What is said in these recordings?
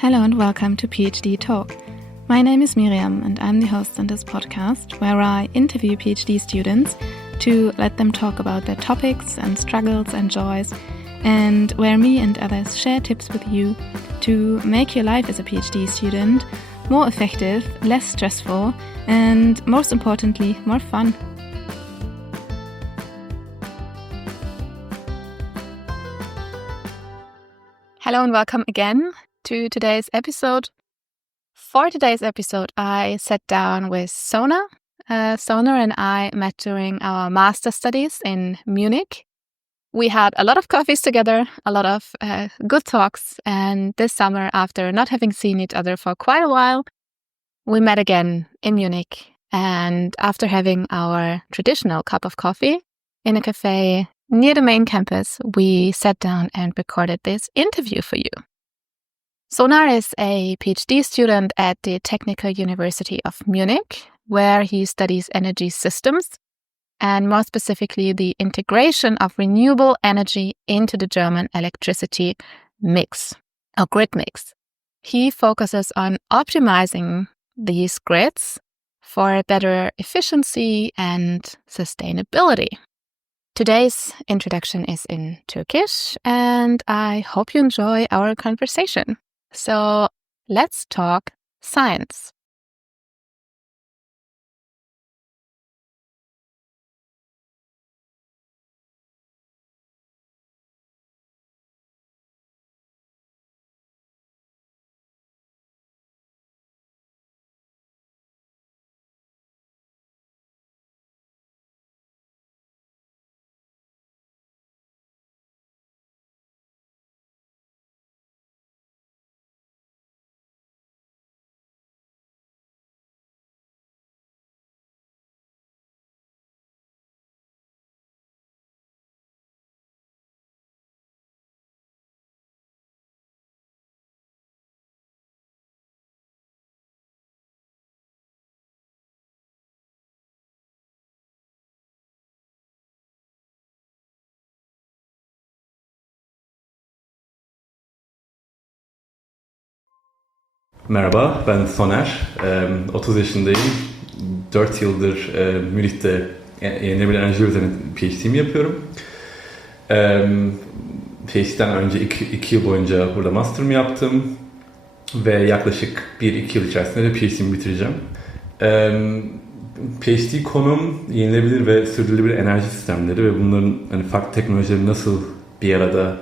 Hello and welcome to PhDtalk. My name is Miriam and I'm the host on this podcast where I interview PhD students to let them talk about their topics and struggles and joys, and where me and others share tips with you to make your life as a PhD student more effective, less stressful, and most importantly, more fun. Hello and welcome again to today's episode. For today's episode, I sat down with Sona. Sona and I met during our master studies in Munich. We had a lot of coffees together, a lot of good talks, and this summer, after not having seen each other for quite a while, we met again in Munich. And after having our traditional cup of coffee in a cafe near the main campus, we sat down and recorded this interview for you. Sona is a PhD student at the Technical University of Munich, where he studies energy systems, and more specifically the integration of renewable energy into the German electricity mix, or grid mix. He focuses on optimizing these grids for better efficiency and sustainability. Today's introduction is in Turkish, and I hope you enjoy our conversation. So let's talk science. Merhaba, ben Soner. 30 yaşındayım. 4 yıldır Münih'te yenilenebilir enerji üzerine PhD'mi yapıyorum. PhD'den önce 2 yıl boyunca burada master'ımı yaptım. Ve yaklaşık 1-2 yıl içerisinde de PhD'mi bitireceğim. PhD konum yenilenebilir ve sürdürülebilir enerji sistemleri ve bunların farklı teknolojilerin nasıl bir arada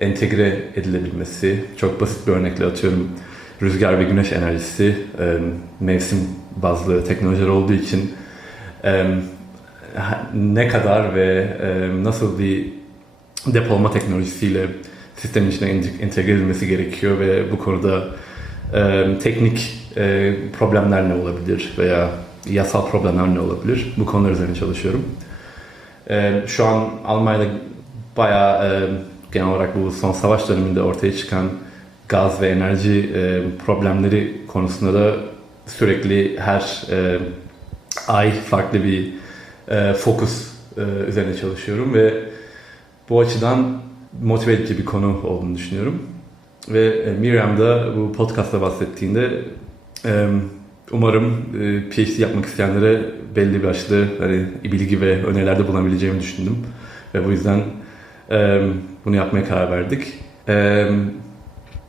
entegre edilebilmesi. Çok basit bir örnekle atıyorum. Rüzgar ve güneş enerjisi mevsim bazlı teknolojiler olduğu için ne kadar ve nasıl bir depolama teknolojisiyle sistemin içine entegre edilmesi gerekiyor ve bu konuda teknik problemler ne olabilir veya yasal problemler ne olabilir? Bu konular üzerine çalışıyorum. Şu an Almanya'da bayağı genel olarak bu son savaş döneminde ortaya çıkan gaz ve enerji problemleri konusunda da sürekli her ay farklı bir fokus üzerine çalışıyorum ve bu açıdan motive edici bir konu olduğunu düşünüyorum. Ve Miriam da bu podcast'ta bahsettiğinde umarım PhD yapmak isteyenlere belli başlı bilgi ve önerilerde bulunabileceğimi düşündüm. Ve bu yüzden bunu yapmaya karar verdik.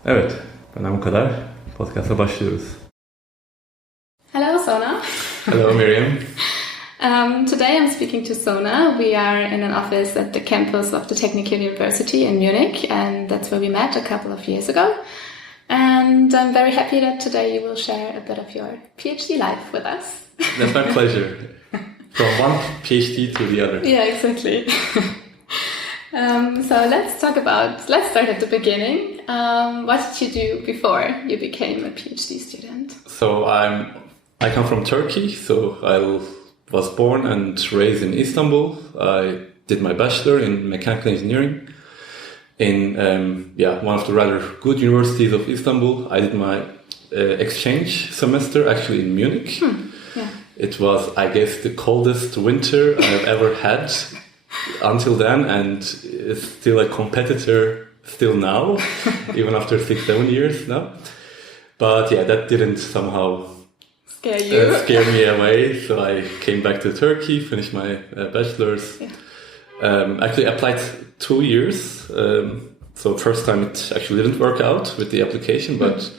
Evet, benden bu kadar. Podcast'a başlıyoruz. Hello, Sona. Hello, Miriam. Today I'm speaking to Sona. We are in an office at the campus of the Technical University in Munich, and that's where we met a couple of years ago. And I'm very happy that today you will share a bit of your PhD life with us. That's my pleasure. From one PhD to the other. Yeah, exactly. So let's start at the beginning. What did you do before you became a PhD student? So I come from Turkey, so I was born and raised in Istanbul. I did my bachelor in mechanical engineering in one of the rather good universities of Istanbul. I did my exchange semester actually in Munich. Yeah. It was, I guess, the coldest winter I've ever had until then, and it's still a competitor still now, even after 6-7 years now. But yeah, that didn't somehow scare me away. So I came back to Turkey, finished my bachelor's. Yeah. Actually applied 2 years. So first time it actually didn't work out with the application, but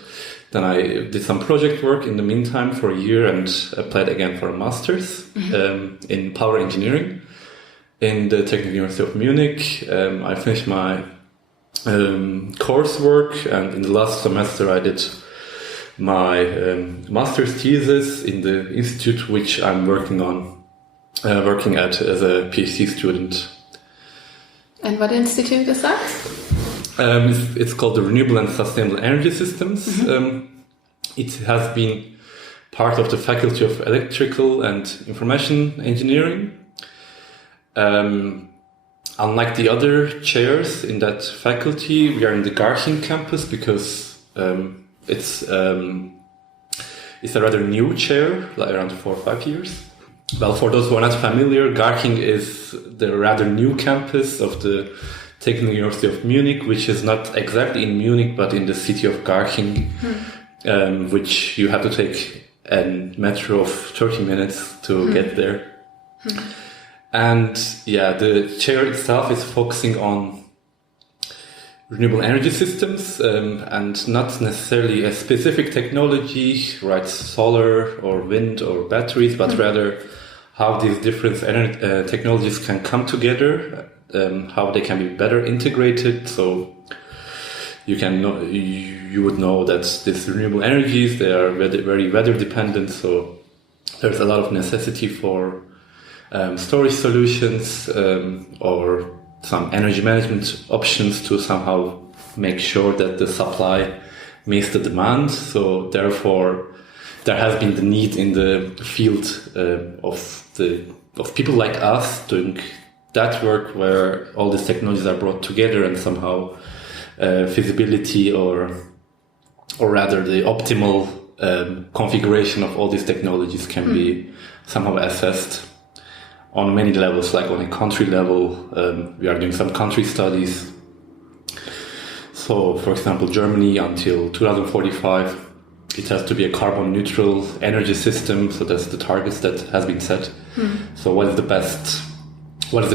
then I did some project work in the meantime for a year and applied again for a master's in power engineering in the Technical University of Munich. I finished my coursework, and in the last semester I did my master's thesis in the institute which I'm working at as a PhD student. And what institute is that? It's called the Renewable and Sustainable Energy Systems. It has been part of the Faculty of Electrical and Information Engineering. Unlike the other chairs in that faculty, we are in the Garching campus because it's a rather new chair, like around 4 or 5 years. Well, for those who are not familiar, Garching is the rather new campus of the Technical University of Munich, which is not exactly in Munich, but in the city of Garching, which you have to take a metro of 30 minutes to get there. And yeah, the chair itself is focusing on renewable energy systems and not necessarily a specific technology, right, solar or wind or batteries, but rather how these different technologies can come together, how they can be better integrated. So you would know that these renewable energies, they are very weather dependent. So there's a lot of necessity for storage solutions or some energy management options to somehow make sure that the supply meets the demand. So therefore, there has been the need in the field of people like us doing that work, where all these technologies are brought together and somehow feasibility or rather the optimal configuration of all these technologies can be somehow assessed on many levels, like on a country level. We are doing some country studies. So, for example, Germany until 2045, it has to be a carbon neutral energy system. So that's the targets that has been set. So what is the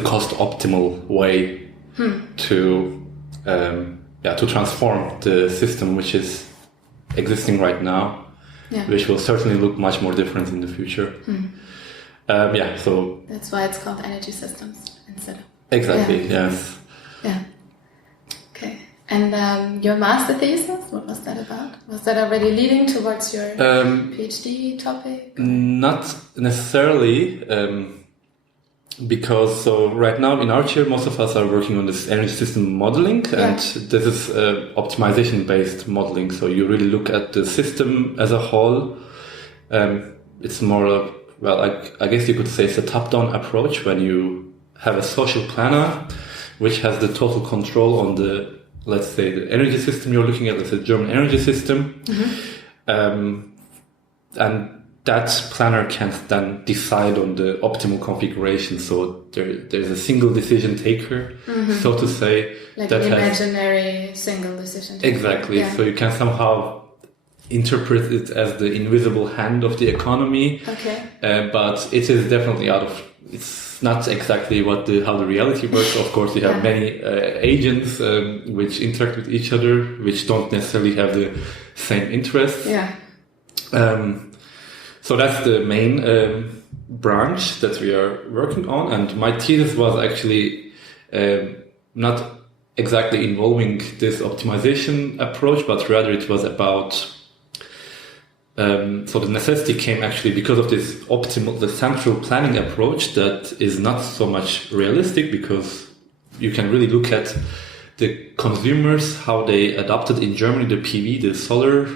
cost optimal way to transform the system which is existing right now, which will certainly look much more different in the future. So that's why it's called energy systems instead of... Exactly, yes. Yeah. Okay. And your master thesis, what was that about? Was that already leading towards your PhD topic? Not necessarily, because so right now in our chair, most of us are working on this energy system modeling, and this is optimization-based modeling. So you really look at the system as a whole. It's more I guess you could say it's a top-down approach when you have a social planner which has the total control on the, let's say, the energy system you're looking at, let's say German energy system. And that planner can then decide on the optimal configuration. So there's a single decision taker, so to say. Like an imaginary single decision taker. Exactly. Yeah. So you can somehow interpret it as the invisible hand of the economy. Okay. But it is definitely it's not exactly how the reality works. Of course, you have many agents which interact with each other, which don't necessarily have the same interests. Yeah. So that's the main branch that we are working on. And my thesis was actually not exactly involving this optimization approach, but rather it was about so the necessity came actually because of this the central planning approach that is not so much realistic, because you can really look at the consumers, how they adopted in Germany the PV, the solar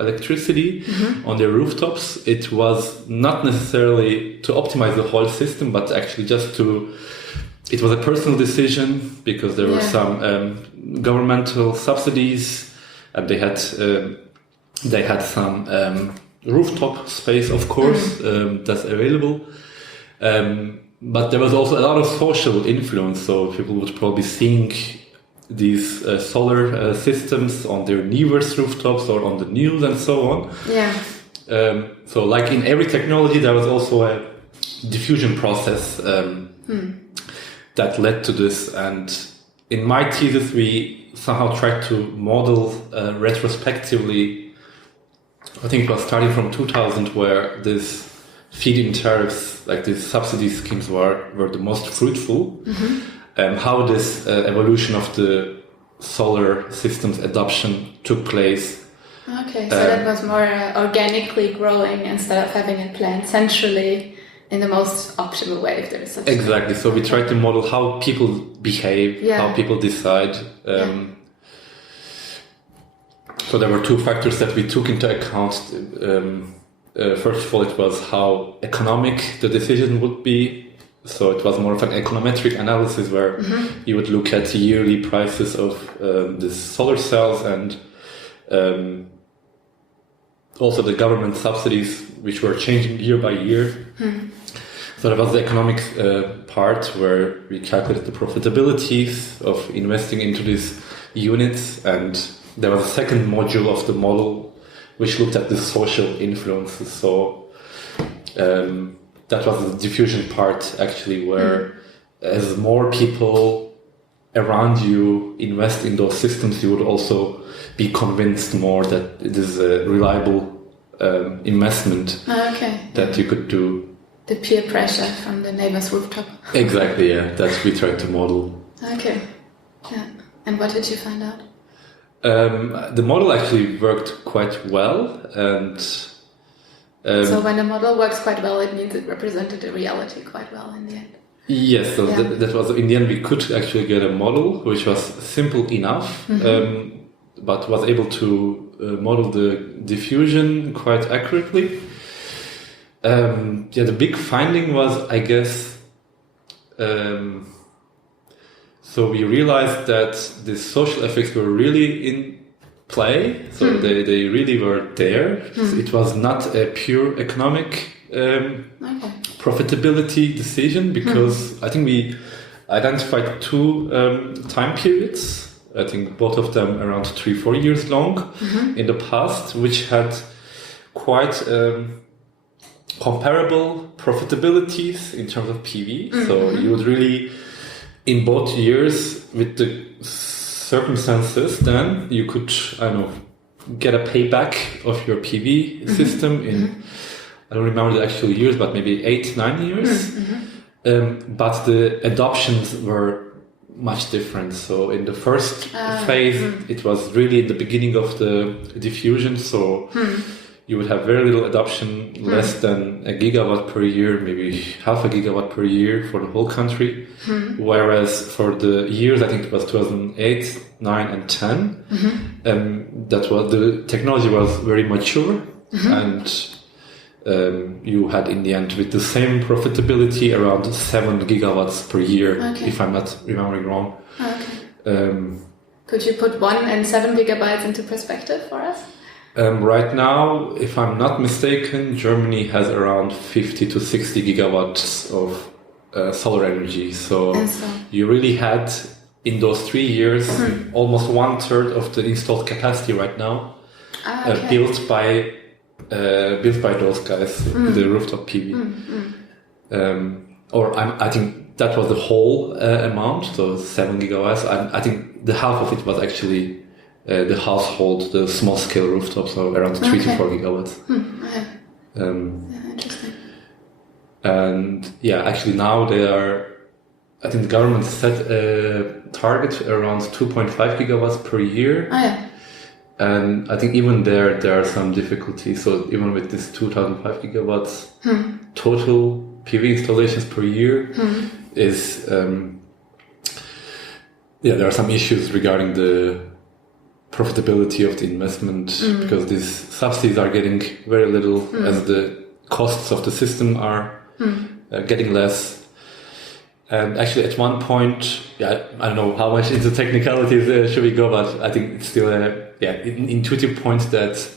electricity on their rooftops. It was not necessarily to optimize the whole system, but actually just it was a personal decision, because there were some governmental subsidies, and they had some rooftop space, of course, that's available. But there was also a lot of social influence. So people would probably think these solar systems on their neighbors' rooftops or on the news and so on. Yeah. So like in every technology, there was also a diffusion process that led to this. And in my thesis, we somehow tried to model retrospectively, I think it was starting from 2000, where this feed-in tariffs, like these subsidy schemes were the most fruitful, how this evolution of the solar systems adoption took place. Okay, so that was more organically growing instead of having it planned centrally in the most optimal way, if there is such a Exactly. So we tried to model how people behave, how people decide. So there were two factors that we took into account. First of all, it was how economic the decision would be. So it was more of an econometric analysis where you would look at yearly prices of the solar cells and also the government subsidies, which were changing year by year. So that was the economic part where we calculated the profitabilities of investing into these units. And there was a second module of the model which looked at the social influences. So that was the diffusion part, actually, where as more people around you invest in those systems, you would also be convinced more that it is a reliable investment that you could do. The peer pressure from the neighbor's rooftop. Exactly, yeah. That we tried to model. Okay. Yeah. And what did you find out? The model actually worked quite well, and so when the model works quite well, it means it represented the reality quite well in the end. Yes, so that was in the end we could actually get a model which was simple enough, but was able to model the diffusion quite accurately. The big finding was, I guess, so we realized that the social effects were really in play, so they really were there. It was not a pure economic profitability decision, because I think we identified two time periods, I think both of them around 3-4 years long in the past, which had quite comparable profitabilities in terms of PV. So you would really, in both years, with the circumstances, then you could, get a payback of your PV system in, I don't remember the actual years, but maybe 8-9 years. But the adoptions were much different. So in the first phase, it was really in the beginning of the diffusion. So you would have very little adoption, less than a gigawatt per year, maybe half a gigawatt per year for the whole country. Whereas for the years, I think it was 2008, 9 and 10, that was, the technology was very mature, and you had in the end with the same profitability around 7 gigawatts per year, if I'm not remembering wrong. Could you put 1 and 7 gigabytes into perspective for us? Right now, if I'm not mistaken, Germany has around 50 to 60 gigawatts of solar energy. So you really had, in those 3 years, almost 1/3 of the installed capacity right now built by those guys, the rooftop PV. I think that was the whole amount, so 7 gigawatts. I think the half of it was actually the household, the small-scale rooftops, so around 3 to 4 gigawatts. Interesting. And actually now they are, I think the government set a target around 2.5 gigawatts per year. And I think even there are some difficulties. So even with this 2,005 gigawatts total PV installations per year is, there are some issues regarding the profitability of the investment, because these subsidies are getting very little as the costs of the system are getting less. And actually at one point, I don't know how much into technicalities should we go, but I think it's still an intuitive point that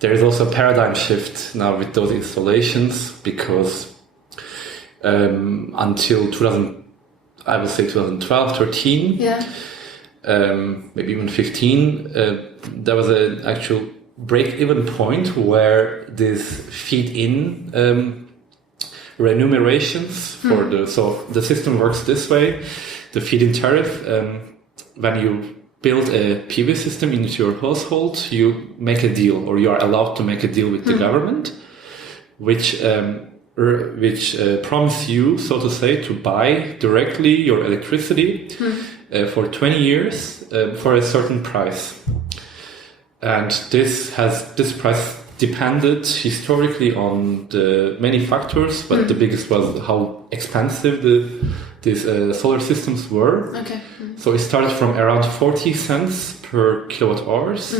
there is also a paradigm shift now with those installations, because until 2012, 13, maybe even 15, there was an actual break-even point where this feed-in remunerations for so the system works this way. The feed-in tariff, when you build a PV system into your household, you make a deal, or you are allowed to make a deal with the government, which promise you, so to say, to buy directly your electricity for 20 years for a certain price. And this price depended historically on the many factors, but the biggest was how expensive these solar systems were. Okay. So it started from around 40 cents per kilowatt hours.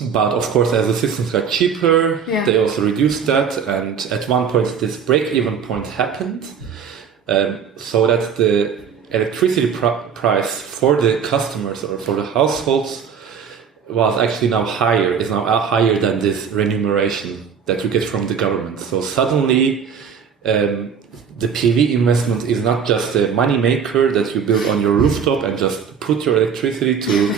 But of course, as the systems got cheaper, they also reduced that. And at one point, this break-even point happened, so that the electricity price for the customers or for the households was actually now higher, is now higher than this remuneration that you get from the government. So suddenly, the PV investment is not just a money maker that you build on your rooftop and just put your electricity to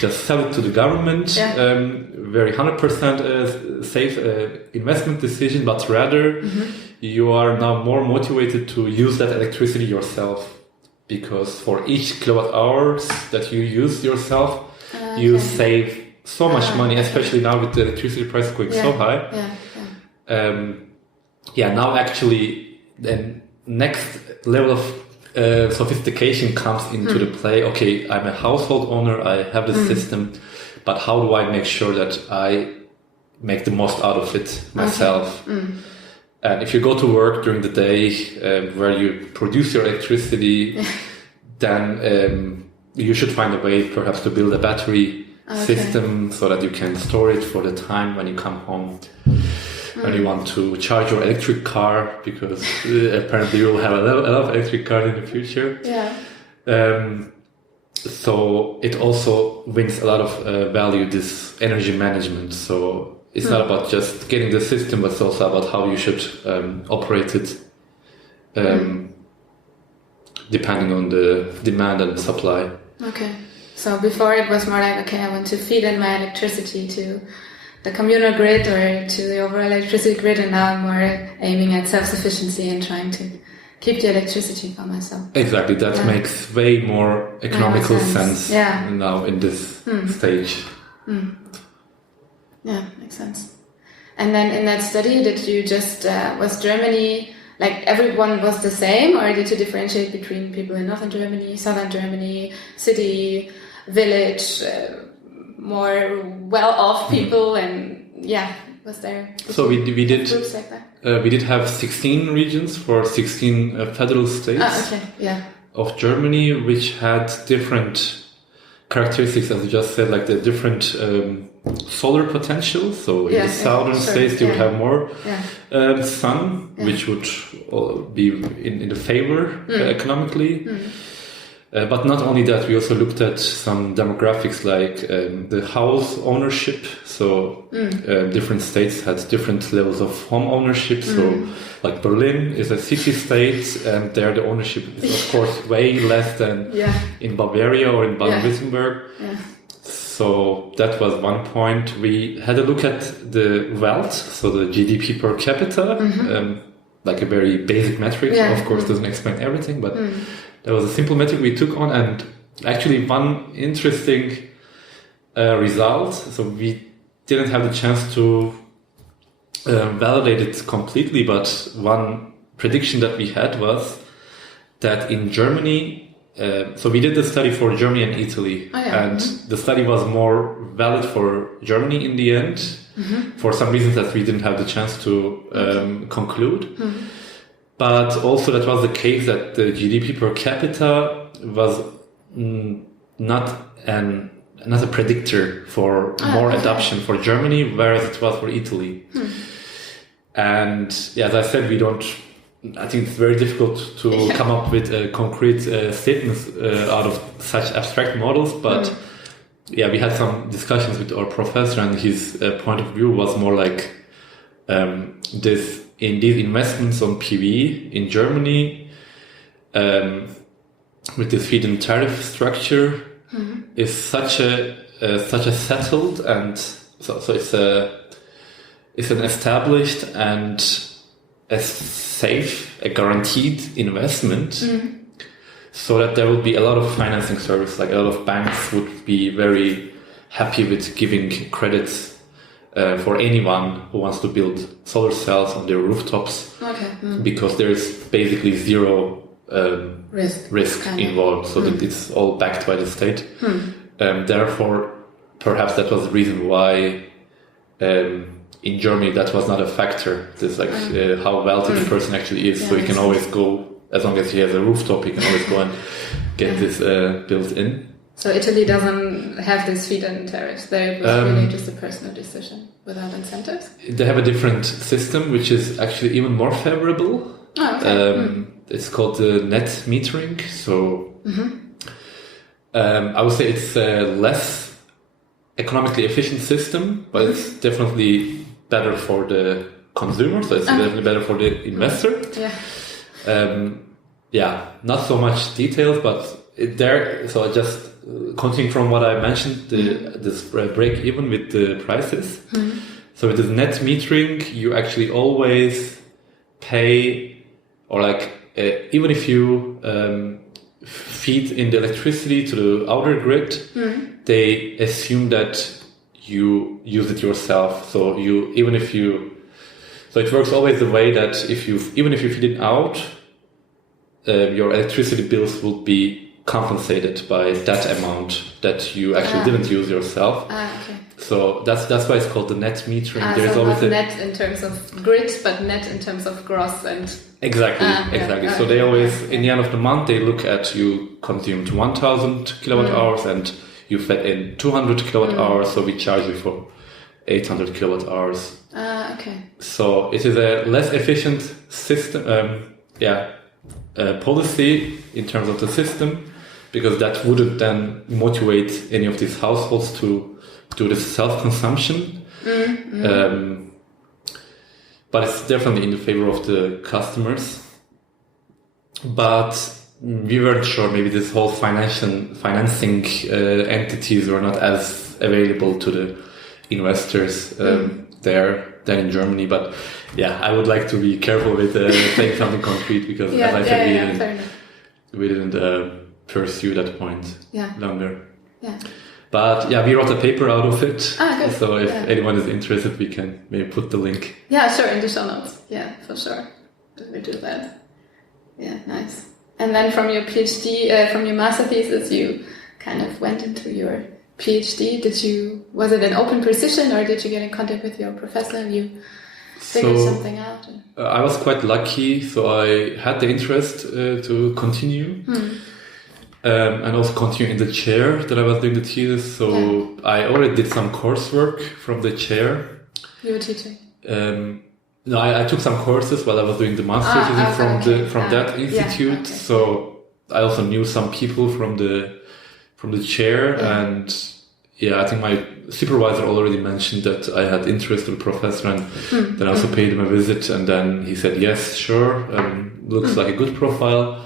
just sell it to the government. Very 100% safe investment decision, but rather you are now more motivated to use that electricity yourself, because for each kilowatt hours that you use yourself, you save so much money, especially now with the electricity price going so high. Now actually the next level of sophistication comes into the play. Okay, I'm a household owner, I have the system, but how do I make sure that I make the most out of it myself? And if you go to work during the day where you produce your electricity, then you should find a way perhaps to build a battery system so that you can store it for the time when you come home. When you want to charge your electric car, because apparently you will have a lot of electric cars in the future. So it also wins a lot of value, this energy management. So it's not about just getting the system, but it's also about how you should operate it, depending on the demand and supply. Okay. So before it was more like, okay, I want to feed in my electricity to the communal grid or to the overall electricity grid, and now I'm more aiming at self-sufficiency and trying to keep the electricity for myself. Exactly, that makes way more economical sense now in this stage. Yeah, makes sense. And then in that study, did you just, was Germany, like everyone was the same, or did you differentiate between people in northern Germany, southern Germany, city, village, more well-off people, and was there? So we did groups like that? We did have 16 regions for 16 federal states of Germany, which had different characteristics, as you just said, like the different solar potential. So in the southern states, you would have more sun, which would be in the favor economically. But not only that, we also looked at some demographics like the house ownership. So different states had different levels of home ownership. So like Berlin is a city state, and there the ownership is of course way less than in Bavaria or in Baden-Württemberg. So that was one point. We had a look at the wealth, so the GDP per capita, like a very basic metric. Of course, doesn't explain everything, but that was a simple metric we took on. And actually one interesting result, so we didn't have the chance to validate it completely, but one prediction that we had was that in Germany, so we did the study for Germany and Italy, and the study was more valid for Germany in the end, for some reasons that we didn't have the chance to conclude. But also that was the case that the GDP per capita was not a predictor for more adoption for Germany, whereas it was for Italy. And as I said, I think it's very difficult to come up with concrete statements out of such abstract models, but we had some discussions with our professor, and his point of view was more like these investments on PV in Germany with this feed-in tariff structure is such a settled, and so it's an established and a safe, a guaranteed investment, so that there will be a lot of financing service, like a lot of banks would be very happy with giving credits for anyone who wants to build solar cells on their rooftops, because there is basically zero risk involved, so that it's all backed by the state. Therefore, perhaps that was the reason why in Germany that was not a factor. This how wealthy the person actually is, so he can always go, as long as he has a rooftop, he can always go and get this built in. So Italy doesn't have this feed-in tariffs. They was really just a personal decision without incentives. They have a different system, which is actually even more favorable. It's called the net metering. So I would say it's a less economically efficient system, but it's definitely better for the consumer. So it's definitely better for the investor. Not so much details, but so I just continuing from what I mentioned, this break even with the prices. So with this net metering, you actually always pay, or even if you feed in the electricity to the outer grid, they assume that you use it yourself. So so it works always the way that even if you feed it out, your electricity bills will be compensated by that amount that you actually didn't use yourself. So that's why it's called the net metering. There's always not net in terms of grid, but net in terms of gross and exactly. So they always in the end of the month they look at you consumed 1,000 kilowatt hours and you fed in 200 kilowatt hours, so we charge you for 800 kilowatt hours. So it is a less efficient system. Policy in terms of the system, because that wouldn't then motivate any of these households to do this self-consumption. But it's definitely in the favor of the customers. But we weren't sure, maybe this whole financing entities were not as available to the investors there than in Germany. But I would like to be careful with saying something concrete, because as I said, we didn't pursue that point longer. But we wrote a paper out of it. So if anyone is interested, we can maybe put the link. Sure, in the show notes. For sure. We do that. Nice. And then from your PhD, from your master thesis, you kind of went into your PhD. Was it an open position, or did you get in contact with your professor? You figured something out? I was quite lucky, so I had the interest to continue. And also continue in the chair that I was doing the thesis. So I already did some coursework from the chair. You were teaching? No, I took some courses while I was doing the master's from that institute. So I also knew some people from the chair, and I think my supervisor already mentioned that I had interest in the professor, and then I also paid him a visit, and then he said yes, sure, looks like a good profile.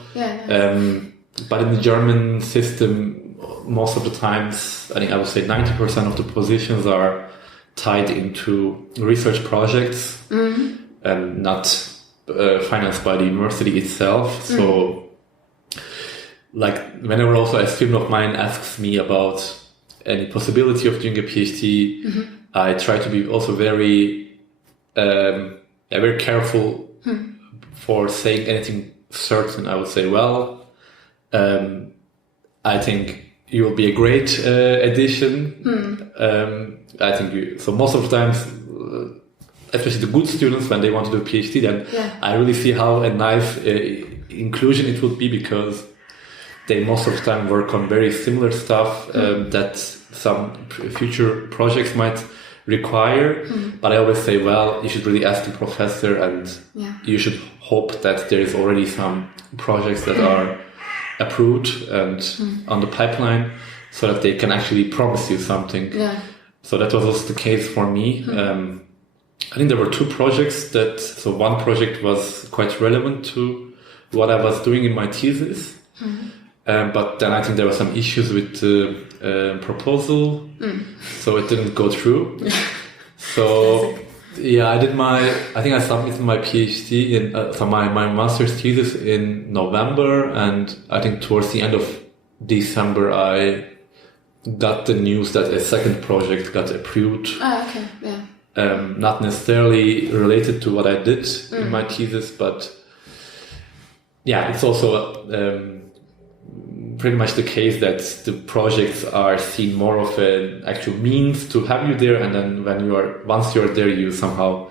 But in the German system, most of the times, I think I would say 90% of the positions are tied into research projects and not financed by the university itself. So, whenever also a student of mine asks me about any possibility of doing a PhD, I try to be also very careful for saying anything certain. I would say, I think you will be a great addition. I think so most of the times, especially the good students, when they want to do a PhD, then I really see how a nice inclusion it would be, because they most of the time work on very similar stuff that some future projects might require. But I always say, you should really ask the professor, and you should hope that there is already some projects that are approved and on the pipeline, so that they can actually promise you something. So that was also the case for me. I think there were two projects so one project was quite relevant to what I was doing in my thesis. But then I think there were some issues with the proposal, so it didn't go through. So yeah, I think I submitted my PhD in my master's thesis in November, and I think towards the end of December I got the news that a second project got approved. Okay, yeah. Not necessarily related to what I did in my thesis, but yeah, it's also pretty much the case that the projects are seen more of an actual means to have you there, and then once you're there, you somehow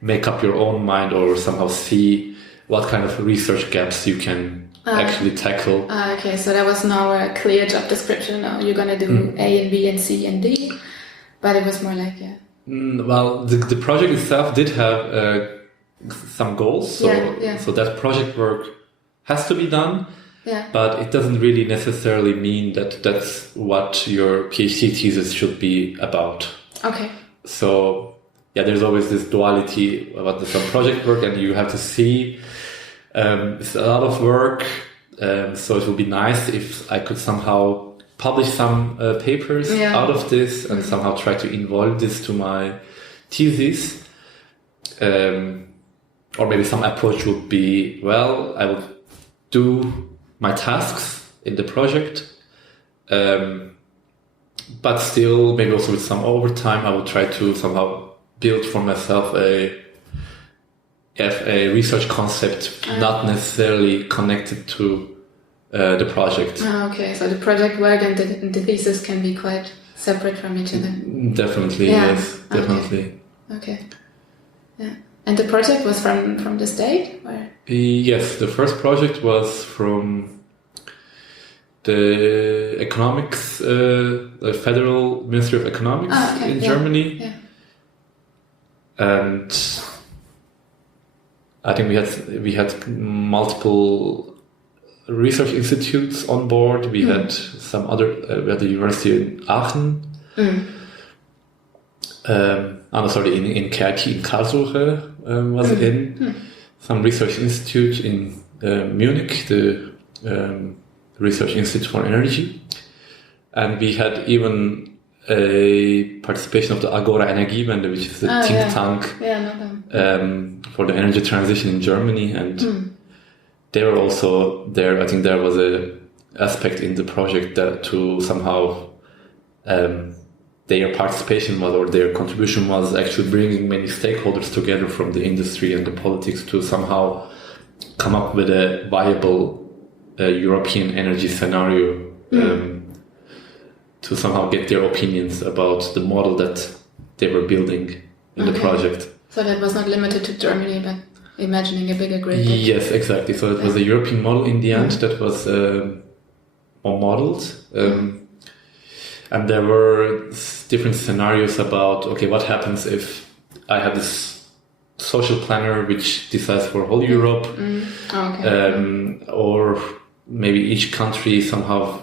make up your own mind or somehow see what kind of research gaps you can actually tackle. Okay, so there was no clear job description. No, you're gonna do A and B and C and D, but it was more like well, the project itself did have some goals, so that project work has to be done. Yeah. But it doesn't really necessarily mean that that's what your PhD thesis should be about. Okay. So yeah, there's always this duality about some project work, and you have to see it's a lot of work. So it would be nice if I could somehow publish some papers out of this and somehow try to involve this to my thesis. Or maybe some approach would be, well, I would do my tasks in the project, but still maybe also with some overtime I would try to somehow build for myself a research concept not necessarily connected to the project. Okay, so the project work and the thesis can be quite separate from each other. Definitely, yes, definitely. Okay. Yeah. And the project was from the state? Or? Yes, the first project was from the economics, the Federal Ministry of Economics in Germany. Yeah. And I think we had multiple research institutes on board. We had some other, we had the university in Aachen. In KIT in Karlsruhe was in. Some research institute in Munich, the Research Institute for Energy. And we had even a participation of the Agora Energiewende, which is a think tank for the energy transition in Germany. And they were also there. I think there was a aspect in the project that to somehow their participation was, or their contribution was actually bringing many stakeholders together from the industry and the politics to somehow come up with a viable European energy scenario, to somehow get their opinions about the model that they were building in the project. So that was not limited to Germany, but imagining a bigger grid. Yes, exactly. So it was a European model in the end that was more modeled. And there were different scenarios about, okay, what happens if I have this social planner which decides for whole Europe, or maybe each country somehow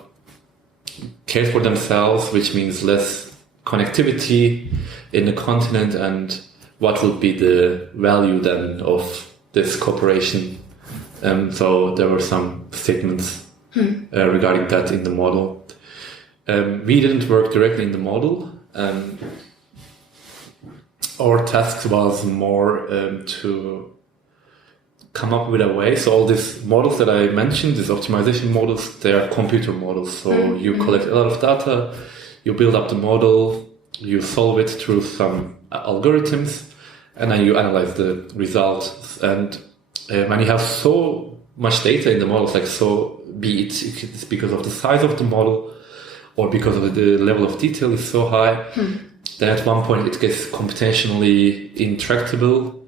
cares for themselves, which means less connectivity in the continent, and what would be the value then of this cooperation. So there were some statements regarding that in the model. We didn't work directly in the model. Our task was more to come up with a way. So all these models that I mentioned, these optimization models, they are computer models. So you collect a lot of data, you build up the model, you solve it through some algorithms, and then you analyze the results. And when you have so much data in the models, like be it's because of the size of the model, or because of the level of detail is so high, then at one point it gets computationally intractable.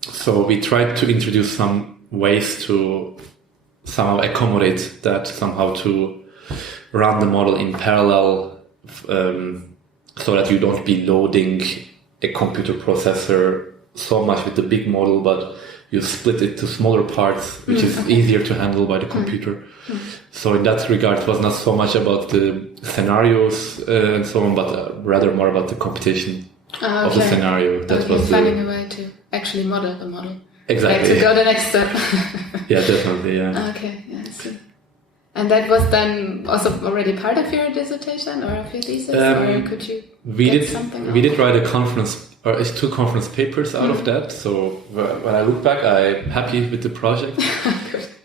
So we tried to introduce some ways to somehow accommodate that, somehow to run the model in parallel, so that you don't be loading a computer processor so much with the big model, but you split it to smaller parts, which is easier to handle by the computer. So in that regard, it was not so much about the scenarios and so on, but rather more about the computation of the scenario. That was finding a way to actually model the model. Exactly. Like to go the next step. Yeah, definitely. Yeah. Okay. Yeah. So And that was then also already part of your dissertation or of your thesis, or could you something? We did write a conference, or 2 conference papers out of that. So when I look back, I'm happy with the project.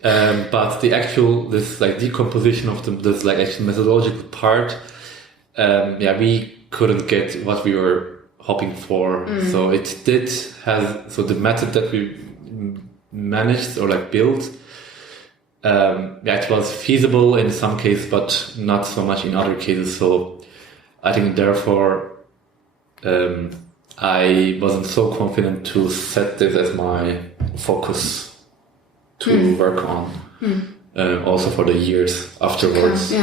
But the actual decomposition of this actual methodological part, we couldn't get what we were hoping for. So the method that we managed or built. It was feasible in some cases, but not so much in other cases. So I think therefore I wasn't so confident to set this as my focus to work on, also for the years afterwards.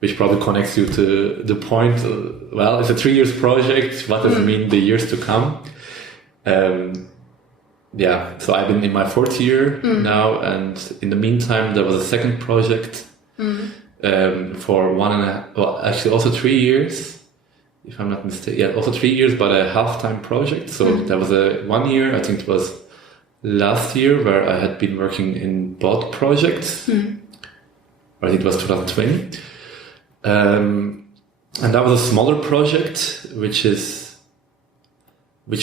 Which probably connects you to the point. It's a 3 years project. What does it mean the years to come? So I've been in my 4th year now, and in the meantime there was a second project for 1.5, actually also 3 years, if I'm not mistaken. Also 3 years, but a half-time project. So there was a 1 year, I think it was last year, where I had been working in both projects. Or I think it was 2020. And that was a smaller project, which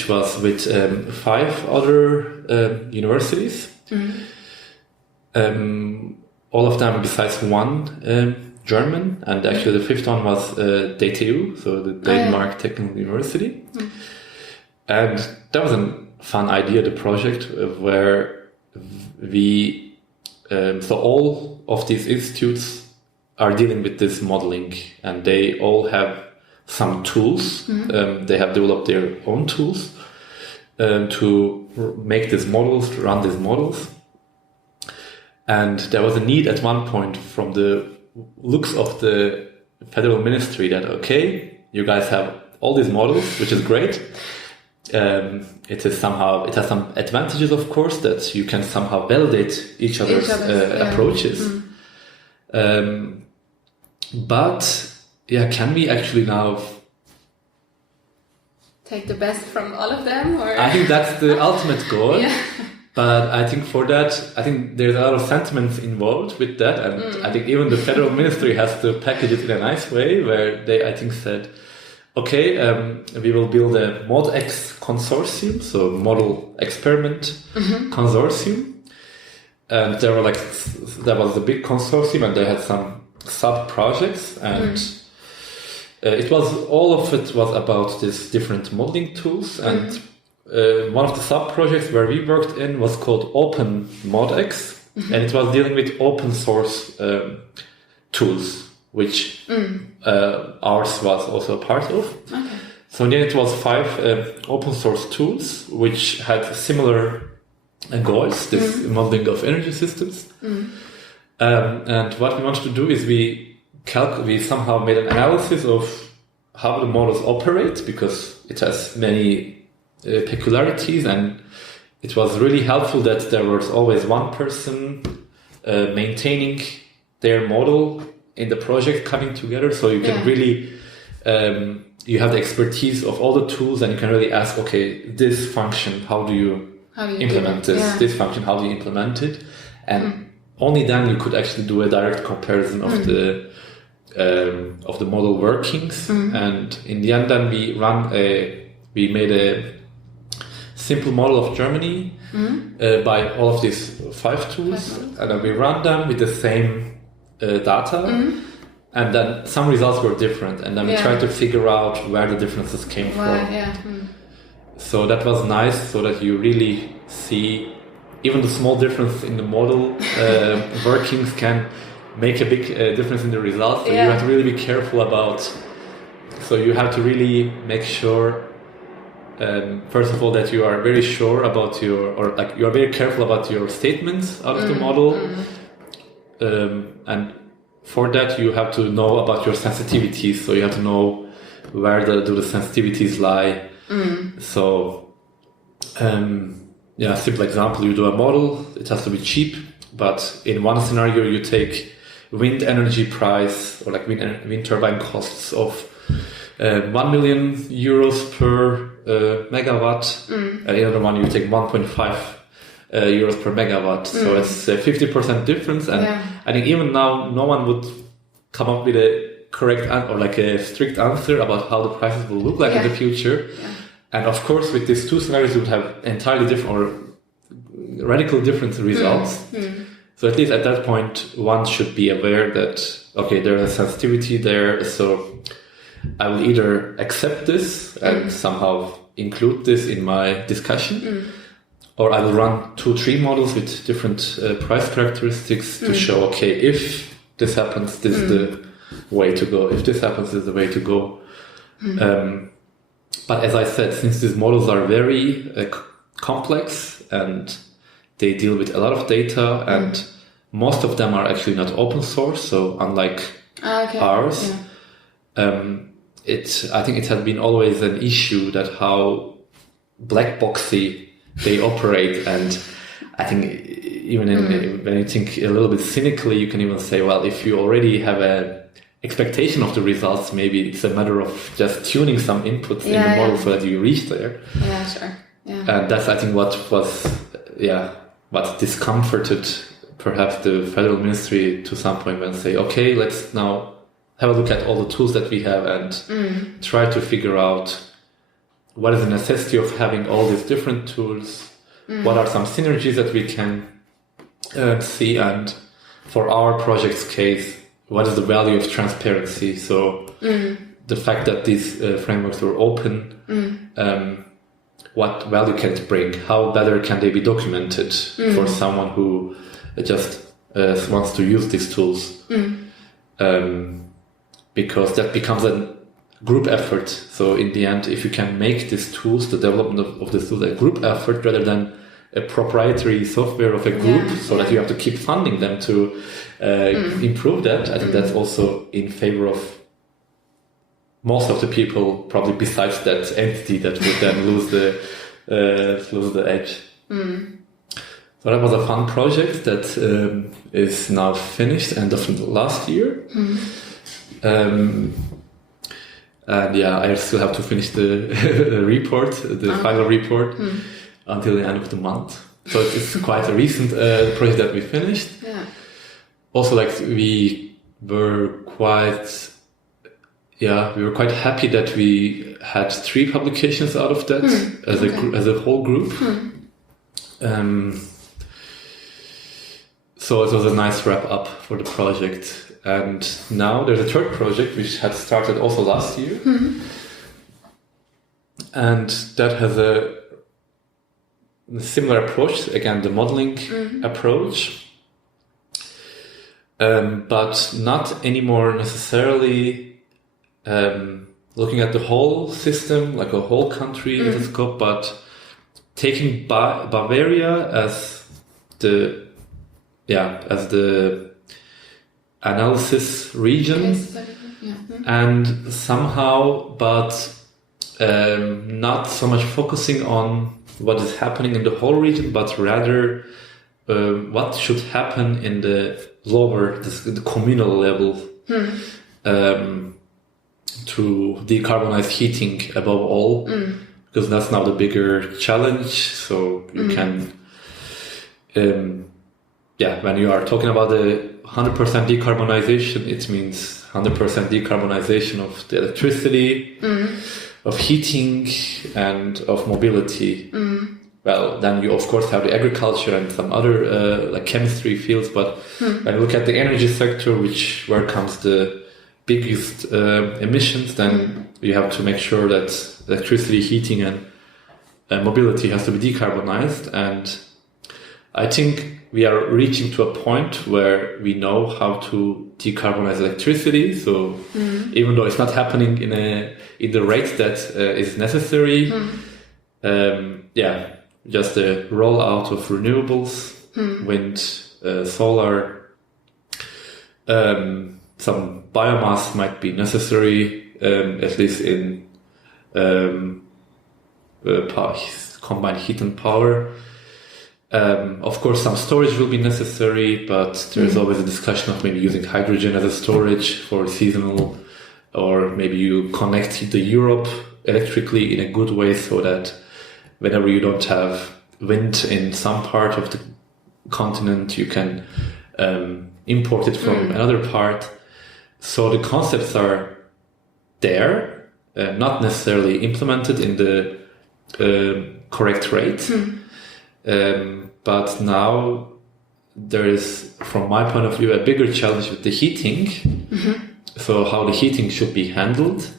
was with 5 other universities. All of them besides one German, and actually the 5th one was DTU, so the Denmark Technical University. And that was a fun idea, the project, where we so all of these institutes are dealing with this modeling, and they all have some tools. They have developed their own tools to make these models, to run these models. And there was a need at one point from the looks of the federal ministry that, okay, you guys have all these models, which is great. It has some advantages, of course, that you can somehow validate each other's approaches. But can we actually now take the best from all of them? Or? I think that's the ultimate goal. But I think for that, I think there's a lot of sentiments involved with that. And I think even the federal ministry has to package it in a nice way, where they, I think, said, okay, we will build a ModX consortium, so model experiment consortium. And there was a big consortium, and they had some sub-projects, and all of it was about these different modeling tools. And one of the sub-projects where we worked in was called Open ModX, and it was dealing with open source tools, which ours was also a part of. So then it was 5 open source tools which had similar goals, this modeling of energy systems. And what we wanted to do is we somehow made an analysis of how the models operate, because it has many peculiarities, and it was really helpful that there was always one person maintaining their model in the project coming together, so you can really you have the expertise of all the tools, and you can really ask, okay, this function, how do you implement this? This function, how do you implement it? And only then you could actually do a direct comparison of the model workings. And in the end, then we made a simple model of Germany by all of these 5 tools, and then we run them with the same data, and then some results were different, and then we tried to figure out where the differences came from. So that was nice, so that you really see even the small difference in the model workings can make a big difference in the results. So you have to really be careful about. So you have to really make sure, first of all, that you are very sure about you are very careful about your statements out of the model, and for that you have to know about your sensitivities. So you have to know where do the sensitivities lie. So, simple example: you do a model; it has to be cheap. But in one scenario, you take wind energy price or wind turbine costs of 1 million euros per megawatt. And the other one, you take 1.5 euros per megawatt. So it's a 50% difference. And I think even now, no one would come up with a correct or like a strict answer about how the prices will look like in the future. Yeah. And of course, with these two scenarios, you would have entirely different or radically different results. So at least at that point, one should be aware that, okay, there's a sensitivity there. So I will either accept this and somehow include this in my discussion, or I will run 2-3 models with different price characteristics to show, okay, if this happens, this is the way to go. If this happens, this is the way to go. But as I said, since these models are very complex and they deal with a lot of data, and most of them are actually not open source, so unlike ours, I think it has been always an issue that how black boxy they operate. And I think even when you think a little bit cynically, you can even say, well, if you already have a expectation of the results, maybe it's a matter of just tuning some inputs in the model so that you reach there. Yeah, sure. Yeah. And that's, I think, what discomforted perhaps the federal ministry to some point, when say, okay, let's now have a look at all the tools that we have and try to figure out what is the necessity of having all these different tools, what are some synergies that we can see, and for our project's case, what is the value of transparency? So the fact that these frameworks were open, what value can it bring? How better can they be documented for someone who just wants to use these tools? Because that becomes a group effort. So in the end, if you can make these tools, the development of these tools, a group effort rather than a proprietary software of a group, that you have to keep funding them to improve that, I think that's also in favor of most of the people, probably besides that entity that would then lose the edge. So that was a fun project that is now finished end of last year. And I still have to finish the report, the final report, until the end of the month. So it's quite a recent project that we finished. Yeah. Also, like, we were quite happy that we had 3 publications out of that as a whole group. So it was a nice wrap up for the project. And now there's a 3rd project which had started also last year. And that has a similar approach, again, the modeling approach, but not anymore necessarily looking at the whole system, like a whole country as a scope, but taking Bavaria as the analysis region, and somehow, but not so much focusing on what is happening in the whole region, but rather what should happen in the lower, the communal level, to decarbonize heating above all, because that's now the bigger challenge. So you can, when you are talking about the 100% decarbonization, it means 100% decarbonization of the electricity, of heating, and of mobility. Well, then you of course have the agriculture and some other like chemistry fields, but when you look at the energy sector, where comes the biggest emissions, then you have to make sure that electricity, heating, and mobility has to be decarbonized. And I think we are reaching to a point where we know how to decarbonize electricity. So even though it's not happening in the rate that is necessary, just the rollout of renewables, wind, solar, some biomass might be necessary, at least in combined heat and power. Of course, some storage will be necessary, but there's always a discussion of maybe using hydrogen as a storage for seasonal, or maybe you connect the Europe electrically in a good way so that whenever you don't have wind in some part of the continent, you can imported from another part. So the concepts are there, not necessarily implemented in the correct rate. But now there is, from my point of view, a bigger challenge with the heating. So how the heating should be handled.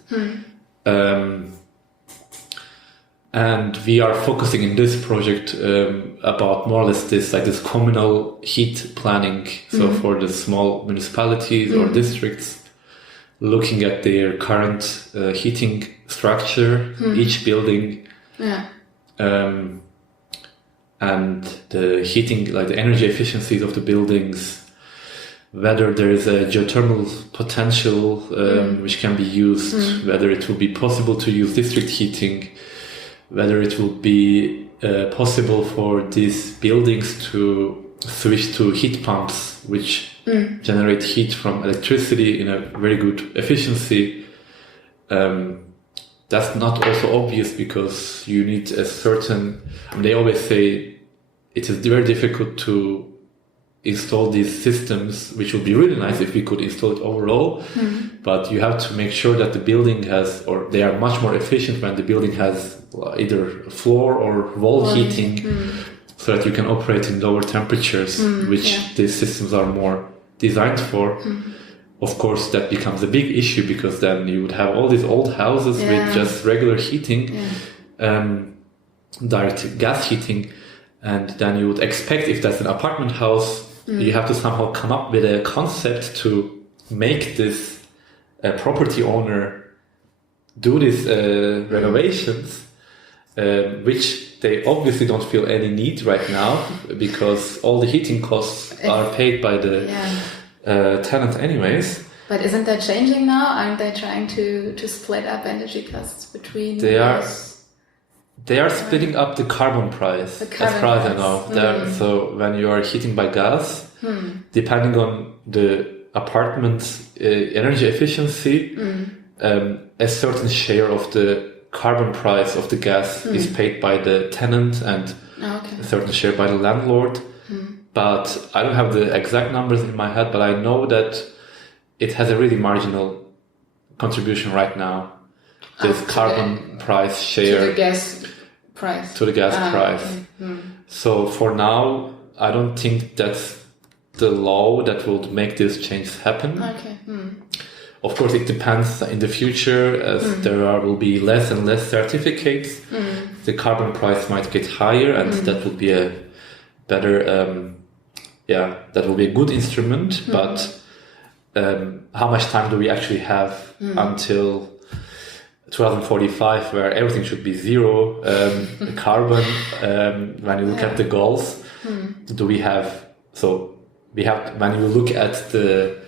And we are focusing in this project about more or less this communal heat planning. So for the small municipalities or districts, looking at their current heating structure, each building, and the heating, like the energy efficiencies of the buildings, whether there is a geothermal potential which can be used, whether it will be possible to use district heating, whether it will be possible for these buildings to switch to heat pumps which generate heat from electricity in a very good efficiency. That's not also obvious because you need a certain... they always say it is very difficult to install these systems, which would be really nice if we could install it overall, but you have to make sure that the building has, or they are much more efficient when the building has either floor or wall heating, so that you can operate in lower temperatures, which these systems are more designed for. Of course, that becomes a big issue because then you would have all these old houses with just regular heating, direct gas heating, and then you would expect, if that's an apartment house, you have to somehow come up with a concept to make this property owner do these renovations, which they obviously don't feel any need right now because all the heating costs are paid by the tenant anyways. But isn't that changing now? Aren't they trying to split up energy costs between They are splitting up the carbon price, as far as I know. So when you are heating by gas, depending on the apartment's energy efficiency, a certain share of the carbon price of the gas is paid by the tenant and a certain share by the landlord. But I don't have the exact numbers in my head, but I know that it has a really marginal contribution right now. This carbon price share. To the gas price. To the gas price. So for now, I don't think that's the law that will make this change happen. Of course, it depends in the future as there will be less and less certificates. The carbon price might get higher, and that will be a better, that will be a good instrument. But how much time do we actually have until 2045, where everything should be zero carbon? When you look at the goals, do we have? So we have. When you look at the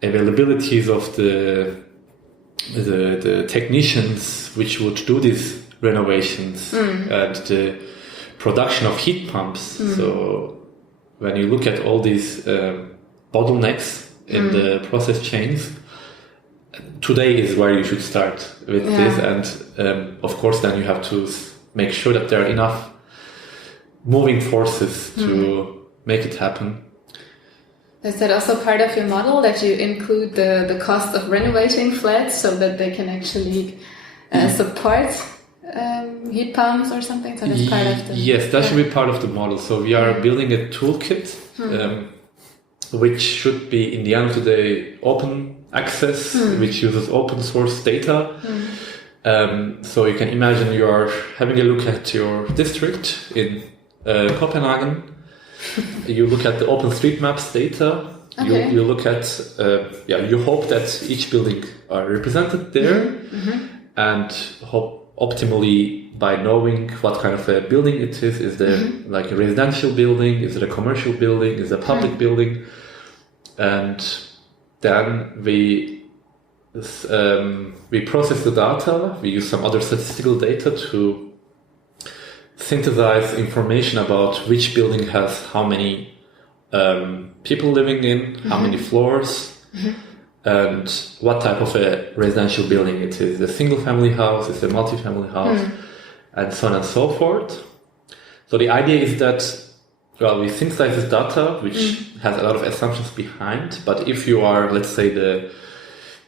availabilities of the technicians which would do these renovations and the production of heat pumps. So when you look at all these bottlenecks in the process chains, today is where you should start with this, and of course then you have to make sure that there are enough moving forces to make it happen. Is that also part of your model, that you include the cost of renovating flats so that they can actually support heat pumps or something? So that's part of the... Yes, that should be part of the model. So we are building a toolkit which should be, in the end of the day, open access, which uses open source data. So you can imagine you are having a look at your district in Copenhagen. You look at the OpenStreetMaps data. You look at, you hope that each building are represented there, and hope optimally by knowing what kind of a building it is there like a residential building, is it a commercial building, is it a public building, and then we process the data. We use some other statistical data to synthesize information about which building has how many people living in, how many floors, and what type of a residential building it is. A single family house, it's a multi-family house, and so on and so forth. So the idea is that well, we synthesize this data, which has a lot of assumptions behind. But if you are, let's say,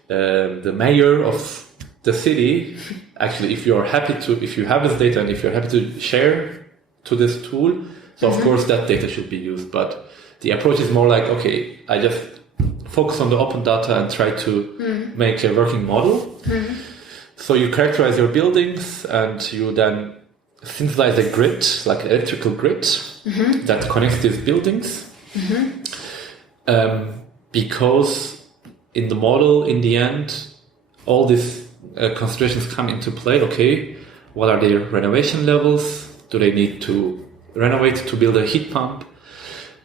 the mayor of the city, actually, if you have this data and if you're happy to share to this tool, so of course that data should be used. But the approach is more like, okay, I just focus on the open data and try to make a working model. So you characterize your buildings and you then synthesize a grid, like an electrical grid that connects these buildings. Because in the model, in the end, all these considerations come into play. Okay, what are their renovation levels? Do they need to renovate to build a heat pump?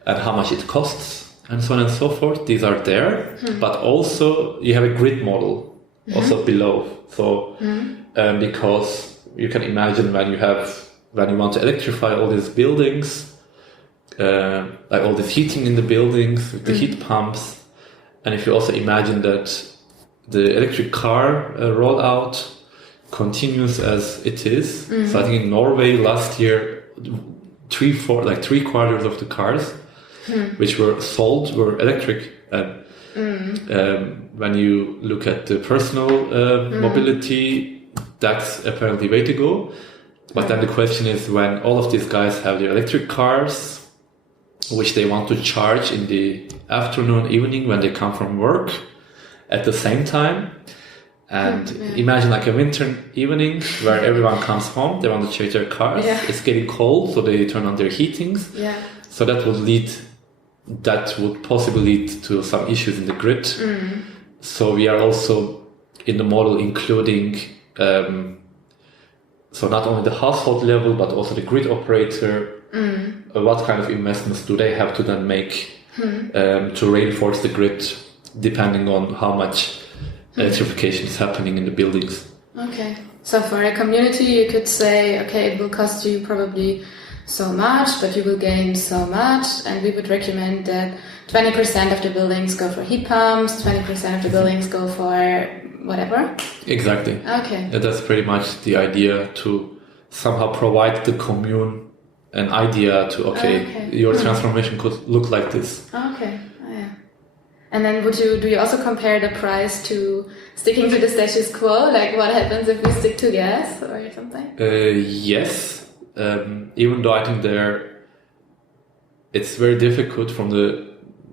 And how much it costs? And so on and so forth. These are there. But also you have a grid model also below. So because you can imagine when you want to electrify all these buildings, like all this heating in the buildings with the heat pumps, and if you also imagine that the electric car rollout continues as it is. So I think in Norway last year, 3/4 of the cars which were sold were electric. When you look at the personal mobility, that's apparently way to go. But then the question is, when all of these guys have their electric cars, which they want to charge in the afternoon, evening when they come from work at the same time, and imagine like a winter evening where everyone comes home, they want to charge their cars. It's getting cold, so they turn on their heatings. So that would possibly lead to some issues in the grid. So we are also in the model including so not only the household level but also the grid operator. What kind of investments do they have to then make to reinforce the grid depending on how much electrification is happening in the buildings. Okay, so for a community you could say, okay, it will cost you probably so much, but you will gain so much, and we would recommend that 20% of the buildings go for heat pumps, 20% of the buildings go for whatever? Exactly. Okay. Yeah, that's pretty much the idea, to somehow provide the commune an idea to, your transformation could look like this. Okay. And then do you also compare the price to sticking to the status quo? Like what happens if we stick to gas or something? Yes. Even though I think it's very difficult from the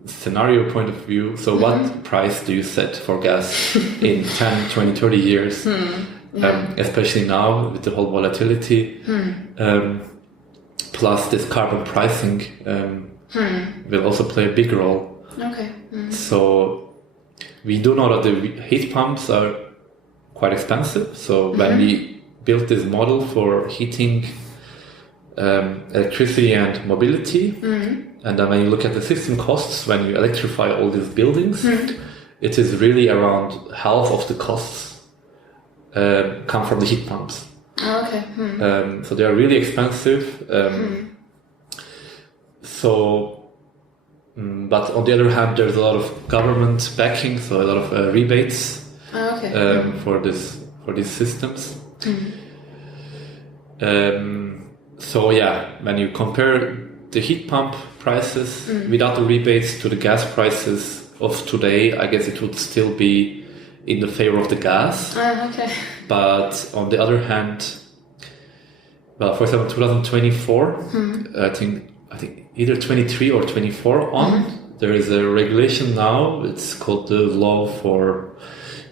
scenario point of view. So what price do you set for gas in 10, 20, 30 years? Especially now with the whole volatility. Plus this carbon pricing will also play a big role. Okay. So we do know that the heat pumps are quite expensive. So when we built this model for heating, electricity and mobility, and then when you look at the system costs, when you electrify all these buildings, it is really around half of the costs come from the heat pumps. Okay. So they are really expensive. But on the other hand, there's a lot of government backing, so a lot of rebates for these systems. So when you compare the heat pump prices without the rebates to the gas prices of today, I guess it would still be in the favor of the gas. But on the other hand, well, for example, 2024, I think either 23 or 24 on, there is a regulation now. It's called the Law for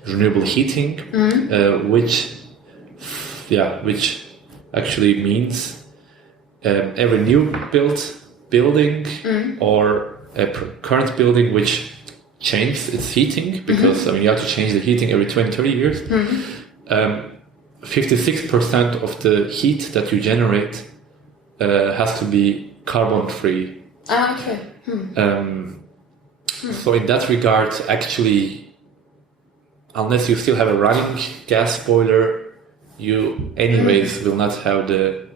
Renewable Heating, which actually means every new built building or a current building which changes its heating, because you have to change the heating every 20, 30 years. 56% of the heat that you generate has to be carbon free. So in that regard, actually, unless you still have a running gas boiler, you anyways will not have the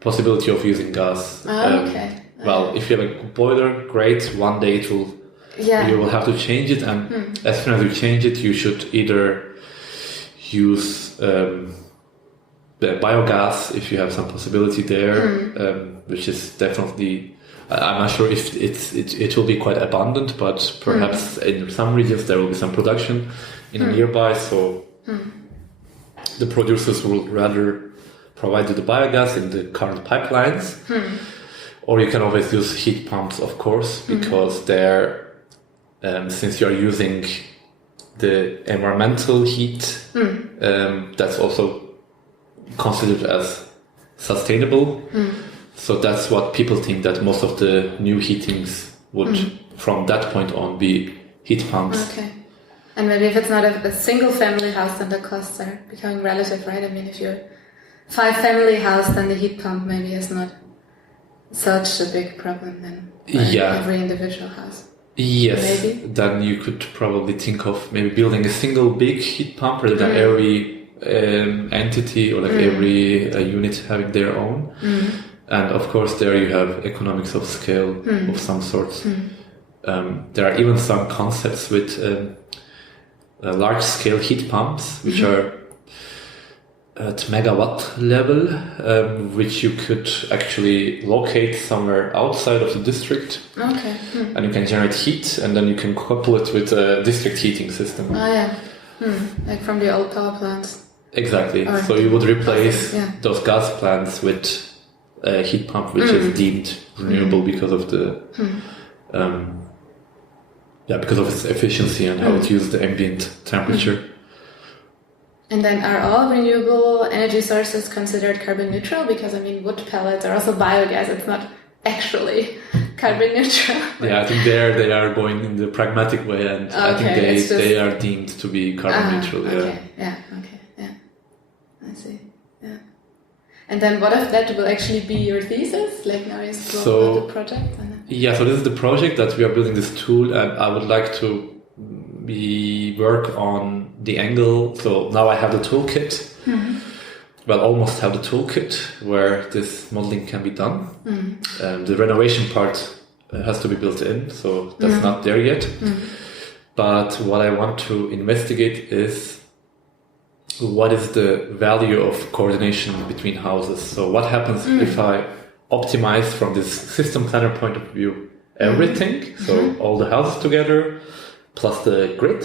possibility of using gas. Well, if you have a boiler, great. One day you will have to change it, and as soon as you change it, you should either use the the biogas, if you have some possibility there, which is definitely, I'm not sure if it will be quite abundant, but perhaps in some regions there will be some production in nearby, so the producers will rather provide you the biogas in the current pipelines, or you can always use heat pumps, of course, because they're, since you're using the environmental heat, that's also considered as sustainable. So that's what people think, that most of the new heatings would, from that point on, be heat pumps. Okay. And maybe if it's not a single family house, then the costs are becoming relative, right? I mean, if you're 5-family house, then the heat pump maybe is not such a big problem then for every individual house. Yes, maybe? Then you could probably think of maybe building a single big heat pump rather than every entity or like every unit having their own. And of course there you have economics of scale of some sorts. There are even some concepts with large scale heat pumps which are at megawatt level, which you could actually locate somewhere outside of the district. Okay. And you can generate heat, and then you can couple it with a district heating system. Oh yeah. Like from the old power plants. Exactly. So you would replace those gas plants with a heat pump which is deemed renewable because of the because of its efficiency and how it uses the ambient temperature. And then are all renewable energy sources considered carbon neutral? Because I mean, wood pellets are also biogas. It's not actually carbon neutral. Yeah, I think they are going in the pragmatic way, and I think they are deemed to be carbon neutral. Okay. Yeah. I see. Yeah. And then what if that will actually be your thesis? Like now is the project? Yeah, so this is the project that we are building this tool, and I would like to work on the angle. So now I have the toolkit. Well, almost have the toolkit where this modeling can be done. The renovation part has to be built in, so that's not there yet. But what I want to investigate is what is the value of coordination between houses. So what happens if I optimize from this system planner point of view everything, so all the houses together plus the grid,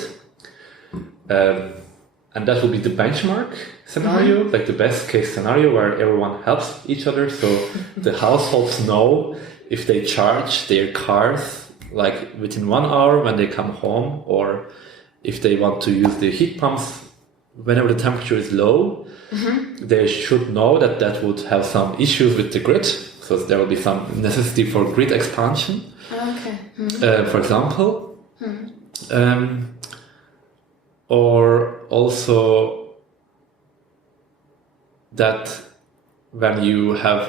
and that will be the benchmark scenario, like the best case scenario where everyone helps each other. So the households know if they charge their cars like within 1 hour when they come home, or if they want to use the heat pumps whenever the temperature is low, they should know that that would have some issues with the grid. So there will be some necessity for grid expansion, for example. Or also that when you have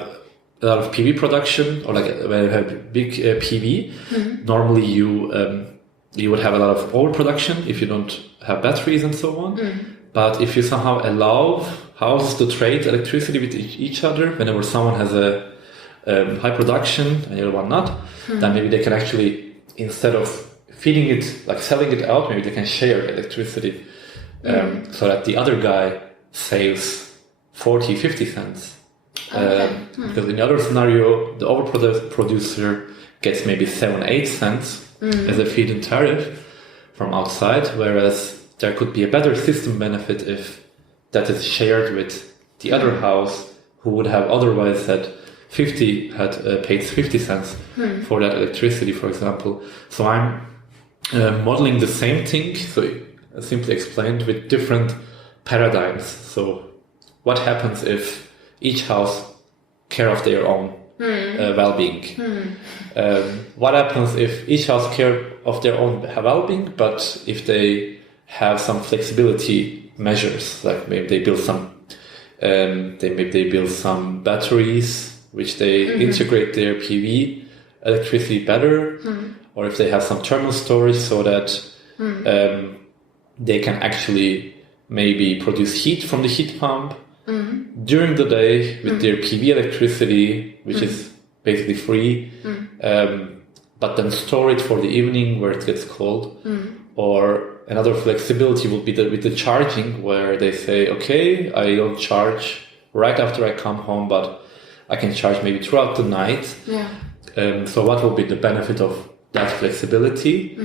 a lot of PV production, or like when you have big PV, normally you would have a lot of overproduction if you don't have batteries and so on. But if you somehow allow houses to trade electricity with each other, whenever someone has a high production and the other one not, then maybe they can actually, instead of feeding it, like selling it out, maybe they can share electricity, so that the other guy saves 40-50 cents. Because in the other scenario, the overproducer gets maybe 7-8 cents as a feed-in tariff from outside, whereas there could be a better system benefit if that is shared with the other house, who would have otherwise paid 50 cents for that electricity, for example. So I'm modeling the same thing, so simply explained with different paradigms. So what happens if each house care of their own well-being? What happens if each house care of their own well-being, but if they have some flexibility measures, like maybe they build some batteries which they integrate their PV electricity better, or if they have some thermal storage so that they can actually maybe produce heat from the heat pump during the day with their PV electricity, which is basically free, but then store it for the evening where it gets cold. Or another flexibility would be with the charging, where they say, okay, I don't charge right after I come home, but I can charge maybe throughout the night. Yeah. So what will be the benefit of that flexibility?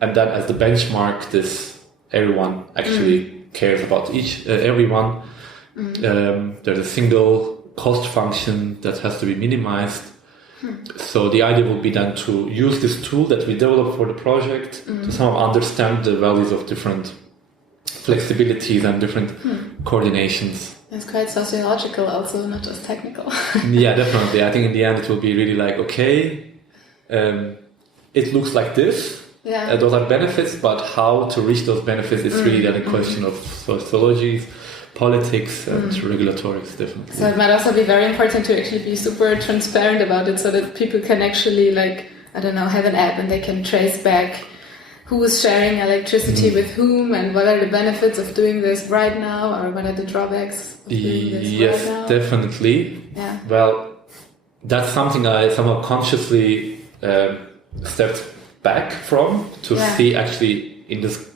And then as the benchmark, this everyone actually cares about everyone. There's a single cost function that has to be minimized. So the idea would be then to use this tool that we developed for the project to somehow understand the values of different flexibilities and different coordinations. It's quite sociological also, not just technical. Yeah, definitely. I think in the end it will be really like, okay, it looks like this. Yeah. Those are benefits, but how to reach those benefits is really then a question of sociology, politics and regulatories, definitely. So it might also be very important to actually be super transparent about it so that people can actually, like, I don't know, have an app and they can trace back who is sharing electricity with whom and what are the benefits of doing this right now or what are the drawbacks of doing this right now. Definitely. Yeah. Well, that's something I somehow consciously stepped back from to see actually in this,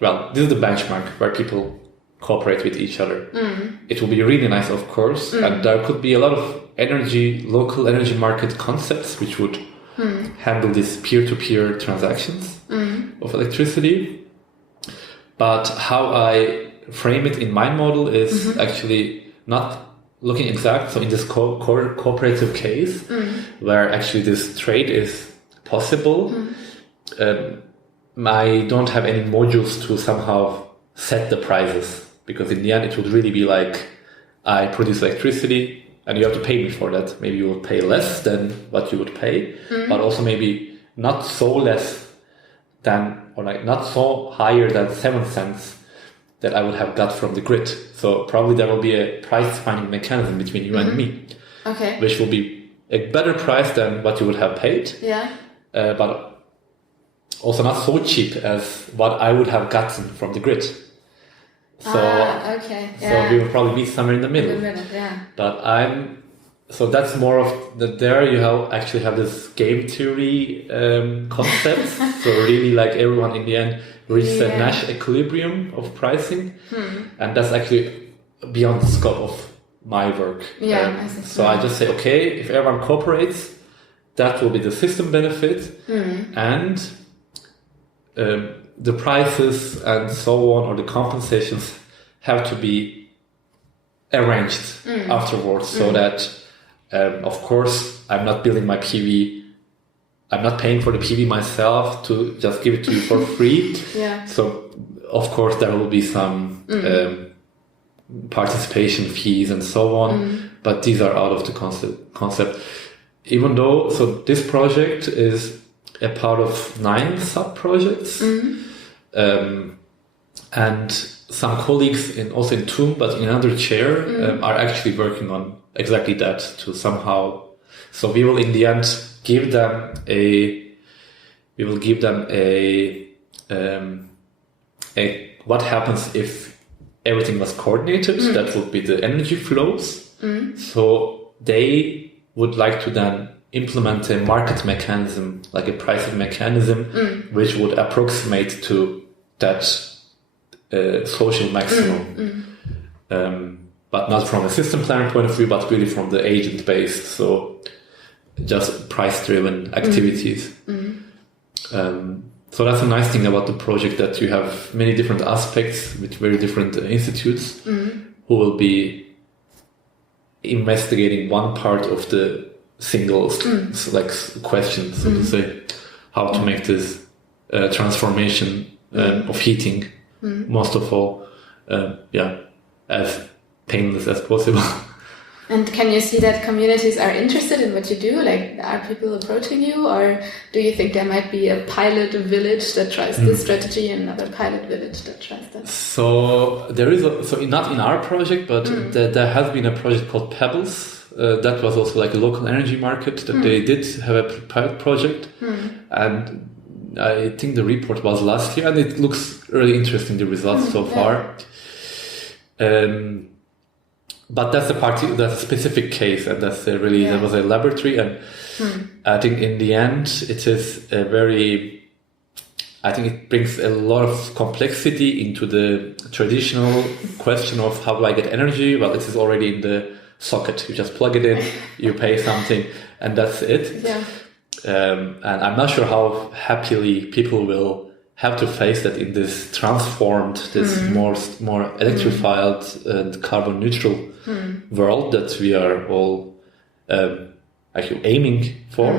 well, this is the benchmark where people cooperate with each other. It will be really nice, of course, and there could be a lot of local energy market concepts which would handle these peer-to-peer transactions of electricity. But how I frame it in my model is actually not looking exact. So in this cooperative case, where actually this trade is possible, I don't have any modules to somehow set the prices, because in the end it would really be like, I produce electricity and you have to pay me for that. Maybe you will pay less than what you would pay, but also maybe not so less than, or like not so higher than 7 cents that I would have got from the grid. So probably there will be a price finding mechanism between you and me, which will be a better price than what you would have paid, but also not so cheap as what I would have gotten from the grid. So, so we will probably meet somewhere in the middle. But so that's more of there you actually have this game theory concept. So really like everyone in the end reaches a Nash equilibrium of pricing. And that's actually beyond the scope of my work. So I just say, okay, if everyone cooperates, that will be the system benefit. And the prices and so on, or the compensations, have to be arranged afterwards, so that, of course, I'm not building my PV, I'm not paying for the PV myself to just give it to you for free. So, of course, there will be some participation fees and so on, but these are out of the concept. Even though, so this project is a part of 9 sub-projects, and some colleagues also in TUM, but in another chair, are actually working on exactly that to somehow. So we will in the end give them what happens if everything was coordinated. That would be the energy flows. So they would like to then implement a market mechanism, like a pricing mechanism, which would approximate to that social maximum, but not from a system planner point of view, but really from the agent based, so just price driven activities. So that's a nice thing about the project, that you have many different aspects with very different institutes who will be investigating one part of the single like question, so to say, how to make this transformation of heating, most of all, as painless as possible. And can you see that communities are interested in what you do? Like, are people approaching you, or do you think there might be a pilot village that tries this strategy and another pilot village that tries that? So there is not in our project, but there has been a project called Pebbles. That was also like a local energy market that they did have a pilot project, and I think the report was last year, and it looks really interesting, the results so far. But that's a specific case, and that's that was a laboratory, and I think in the end it is a very I think it brings a lot of complexity into the traditional question of how do I get energy? Well, it is already in the socket. You just plug it in, you pay something, and that's it. Yeah. And I'm not sure how happily people will have to face that in this transformed, this more electrified and carbon neutral world that we are all actually aiming for.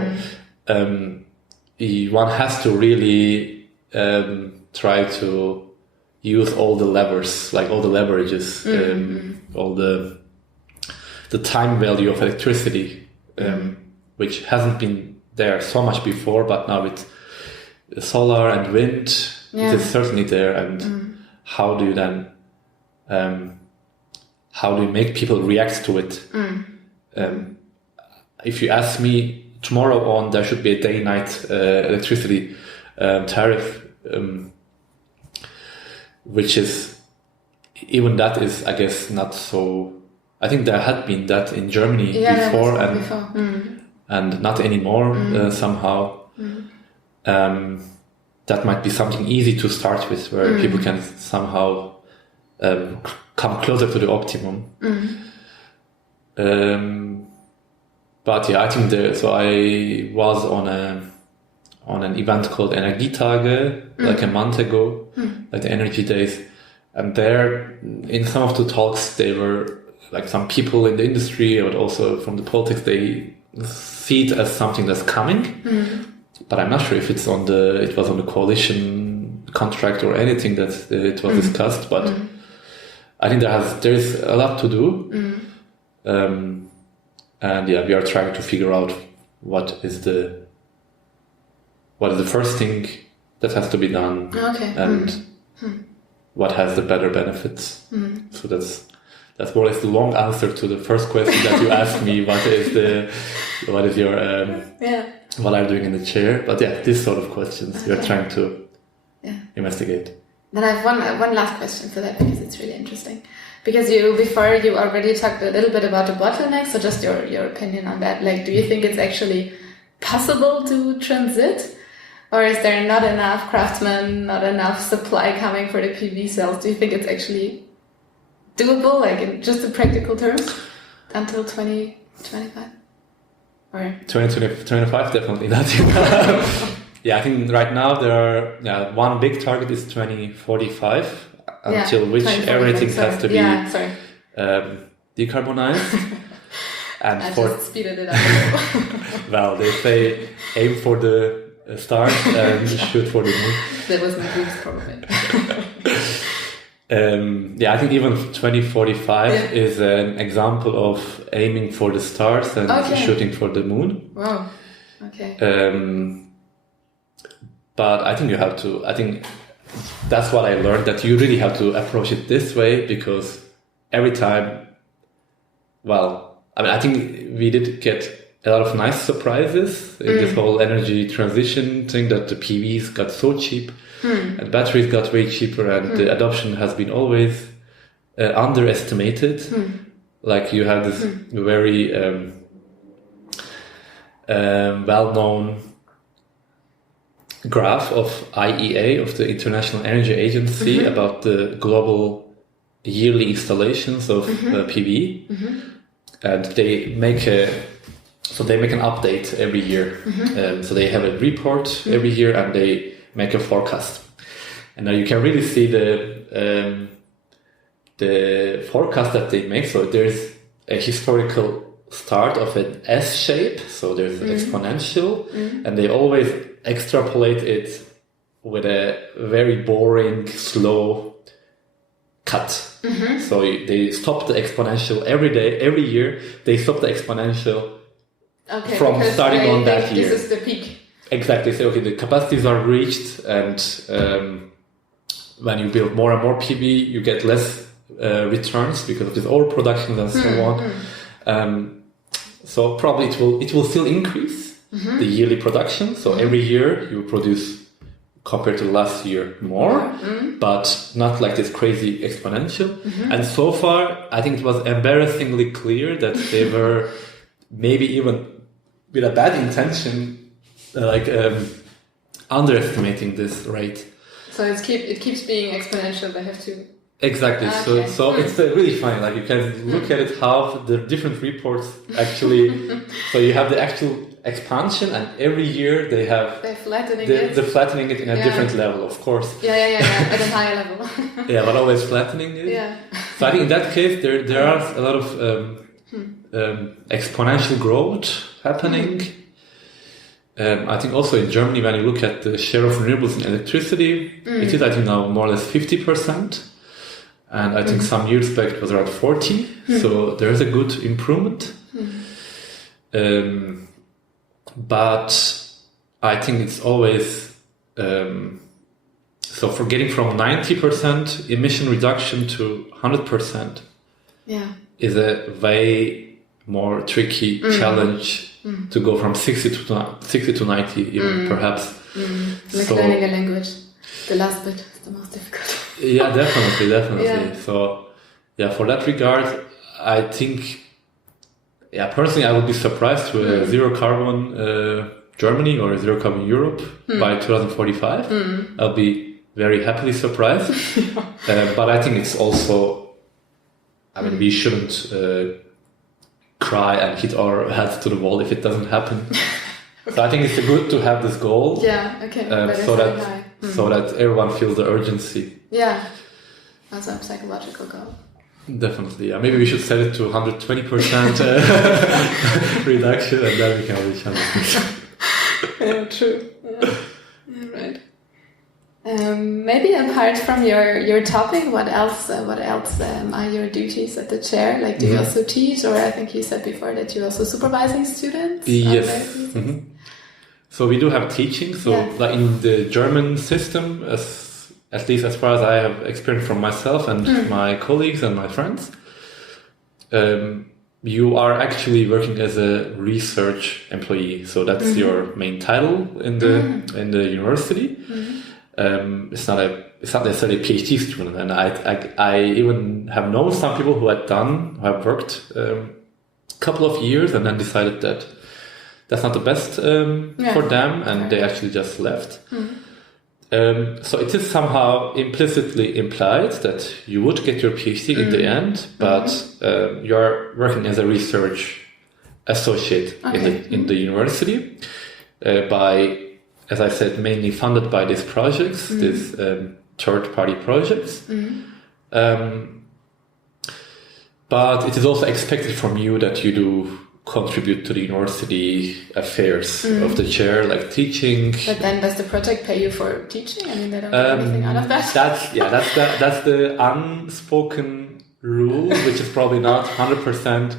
One has to really try to use all the levers, like all the leverages, all the time value of electricity, which hasn't been there so much before, but now with solar and wind, it is certainly there. And how do you then, how do you make people react to it? If you ask me, tomorrow on, there should be a day-night electricity tariff, which is, even that is, I guess, not so. I think there had been that in Germany before, and not anymore somehow. That might be something easy to start with, where people can somehow come closer to the optimum. But yeah, I think so I was on an event called Energietage like a month ago, like the Energy Days, and there in some of the talks they were like some people in the industry, but also from the politics, they see it as something that's coming. But I'm not sure if it was on the coalition contract or anything that it was discussed. But I think there is a lot to do. And yeah, we are trying to figure out what is the first thing that has to be done, and what has the better benefits. So that's more or less the long answer to the first question that you asked me. What is your what are you doing in the chair? But yeah, these sort of questions we are trying to investigate. Then I have one last question for that, because it's really interesting. Because before you already talked a little bit about the bottlenecks, so just your opinion on that. Like, do you think it's actually possible to transit? Or is there not enough craftsmen, not enough supply coming for the PV cells? Do you think it's actually doable, like in just in practical terms, until 2025? Or 2025, definitely not. Yeah, I think right now there are one big target is 2045. Until which everything has to be decarbonized. And I just speeded it up. Well, they say aim for the stars and shoot for the moon. That was my dreams, probably. I think even 2045 is an example of aiming for the stars and shooting for the moon. Wow. Okay. But I think you have to. I think that's what I learned, that you really have to approach it this way, because every time, I think we did get a lot of nice surprises in this whole energy transition thing, that the PVs got so cheap and batteries got way cheaper, and the adoption has been always underestimated. Like you have this very well-known graph of IEA, of the International Energy Agency, about the global yearly installations of PV, and they make an update every year. So they have a report every year, and they make a forecast. And now you can really see the forecast that they make. So there's a historical start of an S shape, so there's an exponential, and they always extrapolate it with a very boring, slow cut. So they stop the exponential every year. They stop the exponential from starting on that year. This is the peak. Exactly. So the capacities are reached, and when you build more and more PV, you get less returns because of this overproduction and so on. So probably it will still increase the yearly production. So every year you produce, compared to last year, more, but not like this crazy exponential. And so far, I think it was embarrassingly clear that they were maybe even with a bad intention, underestimating this rate. So it keeps being exponential. They have to. Exactly. Okay. So it's really funny. Like you can look at it how the different reports actually. So you have the actual expansion, and every year they're flattening it in a different level, of course. Yeah. At a higher level. Yeah, but always flattening it. Yeah. So I think in that case there are a lot of exponential growth happening. I think also in Germany, when you look at the share of renewables in electricity, it is, I think, now more or less 50%. And I think some years back it was around 40. So there is a good improvement. But I think it's always, so for getting from 90% emission reduction to 100% is a way more tricky challenge to go from 60 to 90 even perhaps. Like learning a language. The last bit is the most difficult. Yeah, definitely. Yeah. So yeah, for that regard, I think, personally I would be surprised to a zero carbon Germany or a zero carbon Europe by 2045. I'll be very happily surprised. But I think it's also, we shouldn't cry and hit our heads to the wall if it doesn't happen. So I think it's good to have this goal. Yeah, okay. So that everyone feels the urgency. Yeah. Also a psychological goal. Definitely. Yeah. Maybe we should set it to 120% reduction, and then we can reach 100%. Yeah, true. Yeah, right. Maybe apart from your topic, what else are your duties at the chair? Like, do you also teach, or I think you said before that you're also supervising students? Yes. So we do have teaching. So like in the German system, at least as far as I have experienced from myself and my colleagues and my friends, you are actually working as a research employee. So that's your main title in the university. It's not necessarily a PhD student, and I even have known some people who have worked a couple of years and then decided that that's not the best for them, and they actually just left. So it is somehow implicitly implied that you would get your PhD in the end, but you're working as a research associate in the university by, as I said, mainly funded by these projects, these third-party projects. But it is also expected from you that you do contribute to the university affairs of the chair, like teaching. But then does the project pay you for teaching? I mean, they don't get anything out of that. That's the unspoken rule, which is probably not 100%.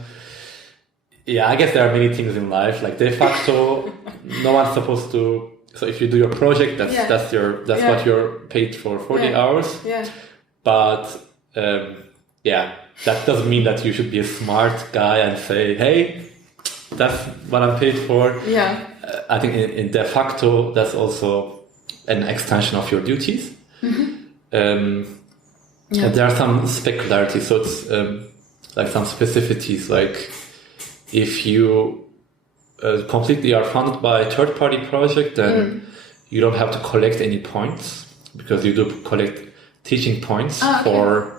Yeah, I guess there are many things in life, like de facto, no one's supposed to. So if you do your project, that's what you're paid for 40 hours. Yeah. But that doesn't mean that you should be a smart guy and say, hey, that's what I'm paid for. Yeah. I think in de facto, that's also an extension of your duties. And there are some specularities. So it's like some specificities, like if you completely are funded by a third-party project, then you don't have to collect any points, because you do collect teaching points for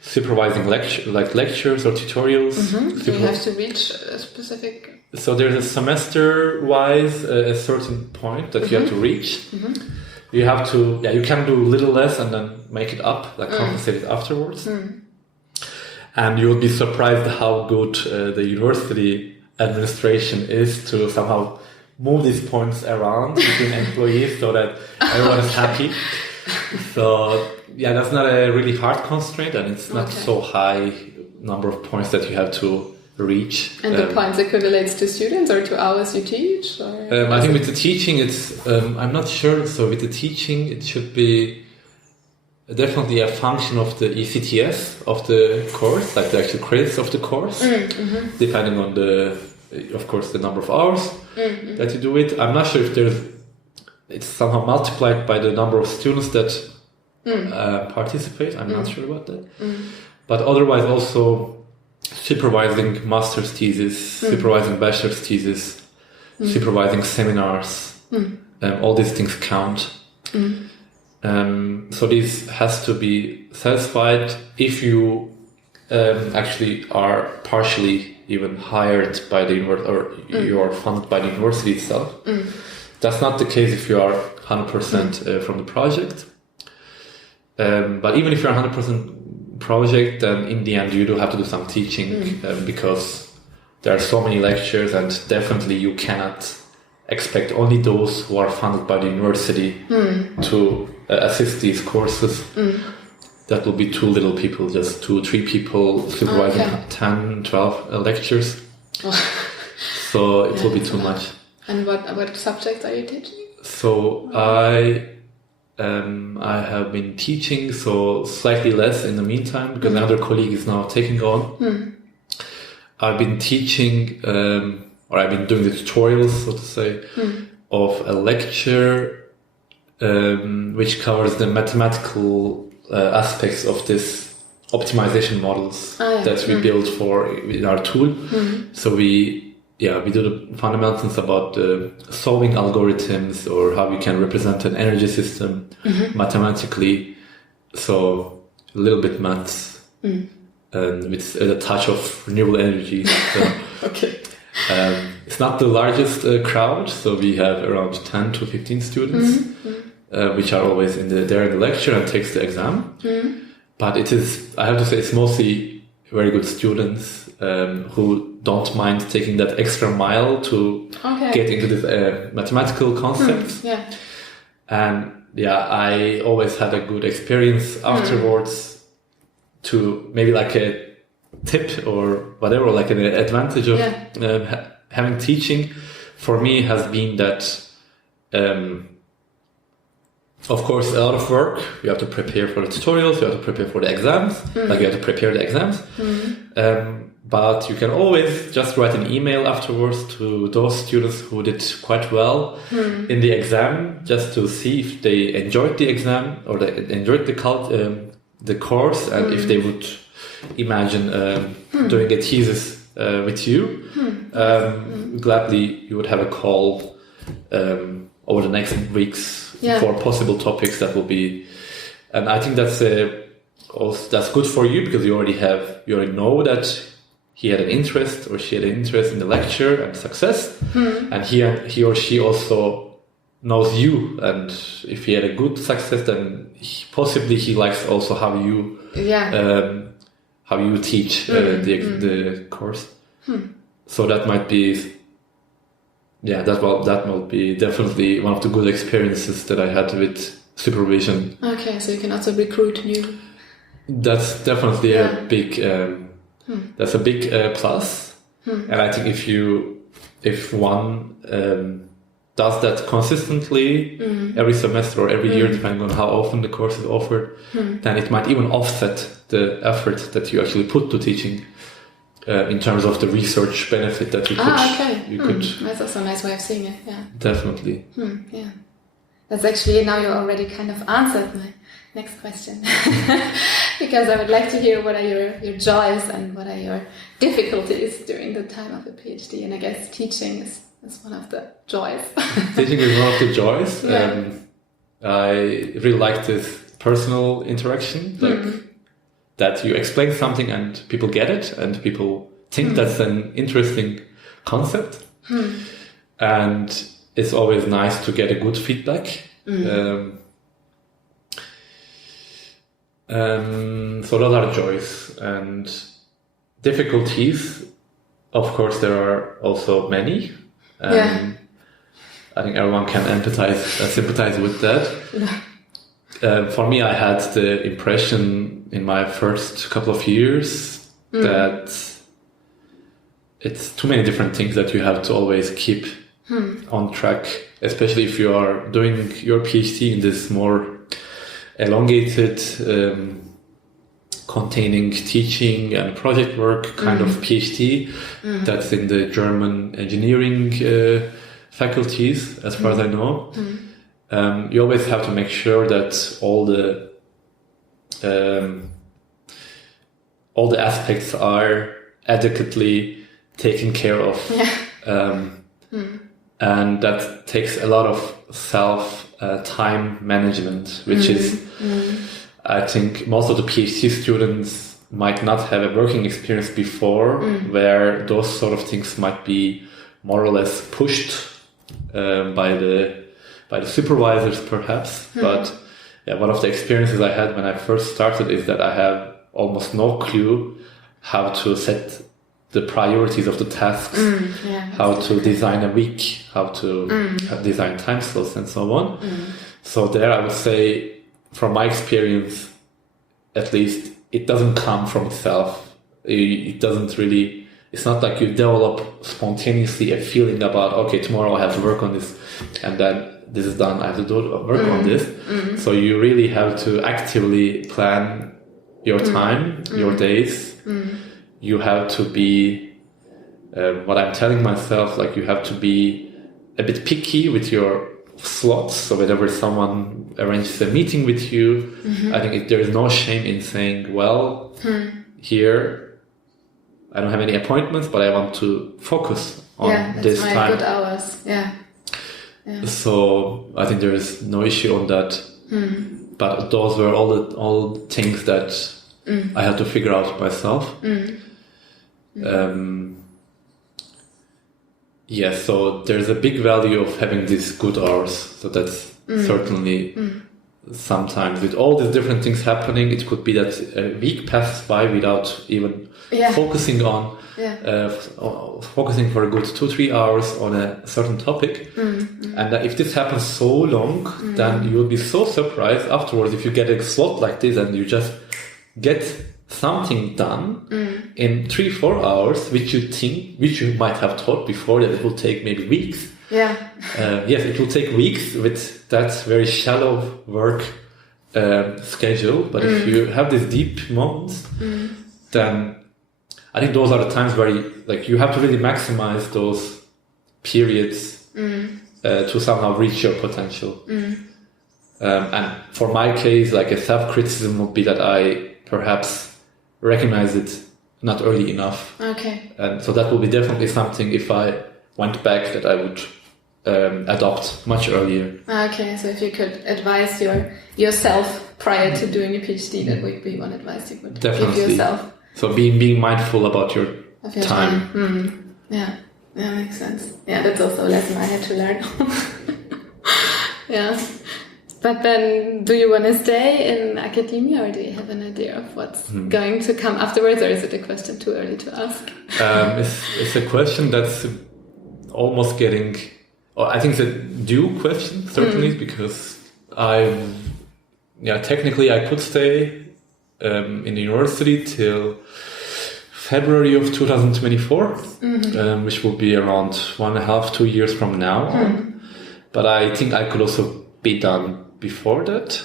supervising lectures or tutorials. You have to reach a specific. So there's a semester-wise a certain point that you have to reach. You have to, you can do a little less and then make it up, like compensate it afterwards. And you'll be surprised how good the university administration is to somehow move these points around between employees so that everyone is happy. So that's not a really hard constraint, and it's not so high number of points that you have to reach. And the points equivalates to students or to hours you teach? Or I think with the teaching, it's I'm not sure. So with the teaching, it should be definitely a function of the ECTS of the course, like the actual credits of the course, depending on of course, the number of hours that you do it. I'm not sure if it's somehow multiplied by the number of students that participate. I'm not sure about that. But otherwise, also supervising master's thesis, supervising bachelor's thesis, supervising seminars, all these things count. So this has to be satisfied if you actually are partially even hired by the university, or you are funded by the university itself. That's not the case if you are 100% from the project. But even if you're 100% project, then in the end you do have to do some teaching because there are so many lectures, and definitely you cannot expect only those who are funded by the university to assist these courses. That will be too little people, just 2-3 people supervising 10, 12 lectures. So it will be too much. And what subjects are you teaching? So I have been teaching, so slightly less in the meantime, because another colleague is now taking on. I've been teaching, or I've been doing the tutorials, so to say, of a lecture which covers the mathematical aspects of this optimization models that we build in our tool. So we do the fundamentals about solving algorithms, or how we can represent an energy system mathematically. So a little bit maths, and with a touch of renewable energy. So, it's not the largest crowd, so we have around 10 to 15 students, which are always there in the lecture and takes the exam. But it is, I have to say, it's mostly very good students who don't mind taking that extra mile to get into this mathematical concepts. And I always had a good experience afterwards to maybe like a tip or whatever, like an advantage of having teaching for me has been that of course a lot of work. You have to prepare for the tutorials, you have to prepare for the exams, like you have to prepare the exams, but you can always just write an email afterwards to those students who did quite well in the exam, just to see if they enjoyed the exam or they enjoyed the course, and if they would imagine doing a thesis with you. Gladly you would have a call over the next weeks for possible topics that will be, and I think that's good for you, because you already know that he had an interest or she had an interest in the lecture and success, and he or she also knows you, and if he had a good success, then possibly he likes also how you teach the course. So that might be that will be definitely one of the good experiences that I had with supervision. Okay, so you can also recruit new. That's definitely a big plus. And I think if one does that consistently every semester or every year, depending on how often the course is offered, then it might even offset the effort that you actually put to teaching. In terms of the research benefit that you could. That's also a nice way of seeing it. Yeah, definitely. That's actually, now you already kind of answered my next question, because I would like to hear what are your joys and what are your difficulties during the time of a PhD. And I guess teaching is one of the joys. Teaching is one of the joys. I really like this personal interaction, that you explain something and people get it, and people think that's an interesting concept. And it's always nice to get a good feedback. So those are joys. And difficulties, of course, there are also many. I think everyone can sympathize with that. For me, I had the impression in my first couple of years that it's too many different things that you have to always keep on track, especially if you are doing your PhD in this more elongated, containing teaching and project work kind of PhD that's in the German engineering faculties, as far as I know. You always have to make sure that all the aspects are adequately taken care of. And that takes a lot of time management, which is, I think most of the PhD students might not have a working experience before, where those sort of things might be more or less pushed by the supervisors, perhaps. But yeah, one of the experiences I had when I first started is that I have almost no clue how to set the priorities of the tasks, how to design a week, how to design time slots, and so on. So there, I would say, from my experience, at least, it doesn't come from itself. It doesn't really. It's not like you develop spontaneously a feeling about, okay, tomorrow I have to work on this, and then this is done, I have to work on this. So you really have to actively plan your time, your days. You have to be, what I'm telling myself, like you have to be a bit picky with your slots. So whenever someone arranges a meeting with you, I think there is no shame in saying, well, here I don't have any appointments, but I want to focus on this time. Yeah, good hours. Yeah. So I think there is no issue on that. But those were all things that I had to figure out myself. So there's a big value of having these good hours. So that's certainly sometimes with all these different things happening, it could be that a week passes by without even focusing on focusing for a good 2-3 hours on a certain topic. And if this happens so long, then you'll be so surprised afterwards if you get a slot like this and you just get something done in 3-4 hours, which you might have thought before that it will take maybe weeks. Yes, it will take weeks with that very shallow work schedule. But if you have these deep moments, then I think those are the times where you have to really maximize those periods to somehow reach your potential. And for my case, like a self-criticism would be that I perhaps recognize it not early enough. Okay. And so that will be definitely something, if I went back, that I would adopt much earlier. Okay, so if you could advise yourself prior to doing a PhD, that would be one advice you would give yourself. So being mindful about your time. Yeah, makes sense. Yeah, that's also a lesson I had to learn. Yeah. But then, do you want to stay in academia, or do you have an idea of what's going to come afterwards, or is it a question too early to ask? It's a question that's almost getting... I think it's a due question, certainly, because technically I could stay in the university till February of 2024, which will be around 1.5-2 years from now on. But I think I could also be done before that,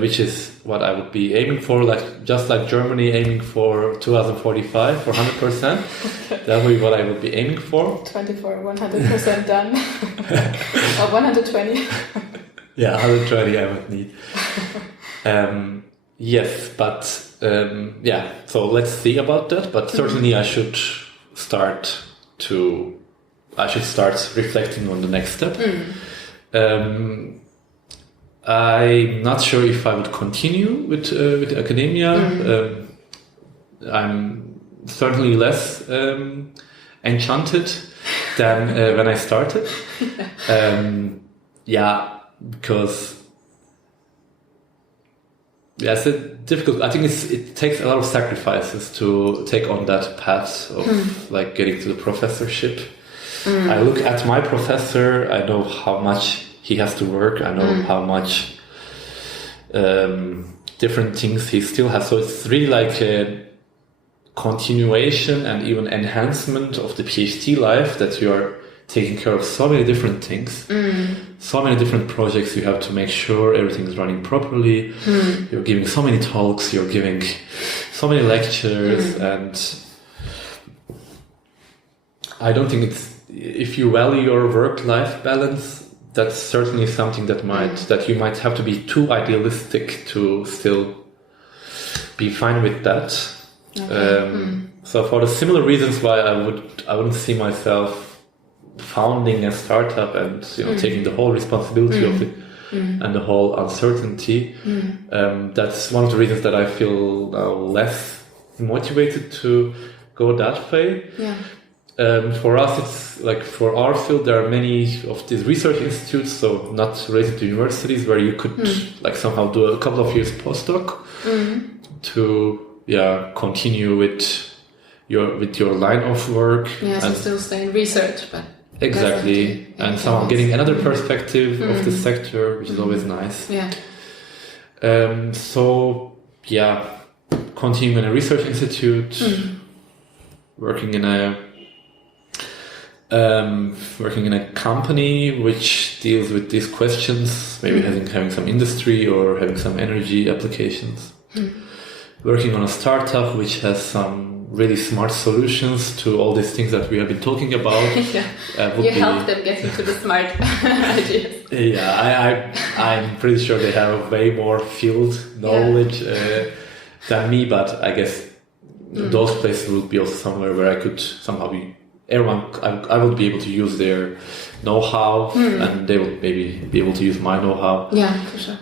which is what I would be aiming for, just like Germany aiming for 2045 for 100%. That would be what I would be aiming for. 100% done. Or 120. Yeah, 120 I would need. Yes, but so let's see about that. But certainly I should start reflecting on the next step. I'm not sure if I would continue with academia. I'm certainly less enchanted than when I started. Because it's difficult. I think it takes a lot of sacrifices to take on that path of getting to the professorship. I look at my professor. I know how much he has to work. I know how much different things he still has. So it's really like a continuation and even enhancement of the PhD life, that you're taking care of so many different things, so many different projects. You have to make sure everything is running properly. You're giving so many talks, you're giving so many lectures, and I don't think if you value your work-life balance, that's certainly something that you might have to be too idealistic to still be fine with that. Okay. So for the similar reasons why I wouldn't see myself founding a startup and taking the whole responsibility of it and the whole uncertainty. That's one of the reasons that I feel now less motivated to go that way. For us, it's like for our field, there are many of these research institutes, so not related to universities, where you could like somehow do a couple of years postdoc to continue with your line of work. So still stay in research, but exactly, and somehow getting another perspective of the sector, which is always nice. Continuing in a research institute, working in a company which deals with these questions, maybe having some industry or having some energy applications. Working on a startup which has some really smart solutions to all these things that we have been talking about. You help them get into the smart ideas. I'm pretty sure they have way more field knowledge than me, but I guess those places would be also somewhere where I could somehow I would be able to use their know-how and they would maybe be able to use my know-how. For sure.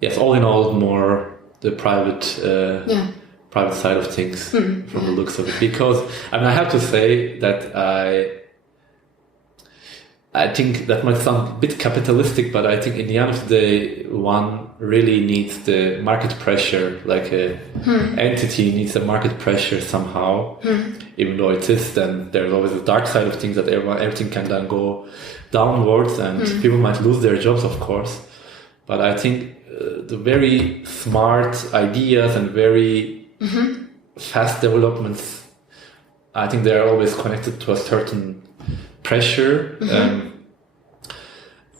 Yes, all in all, more the private side of things from the looks of it. Because I have to say that I think that might sound a bit capitalistic, but I think in the end of the day, one really needs the market pressure. Like a entity needs a market pressure somehow. Even though it is, then there's always the dark side of things that everything can then go downwards, and people might lose their jobs, of course. But I think the very smart ideas and very fast developments, I think they are always connected to a certain pressure.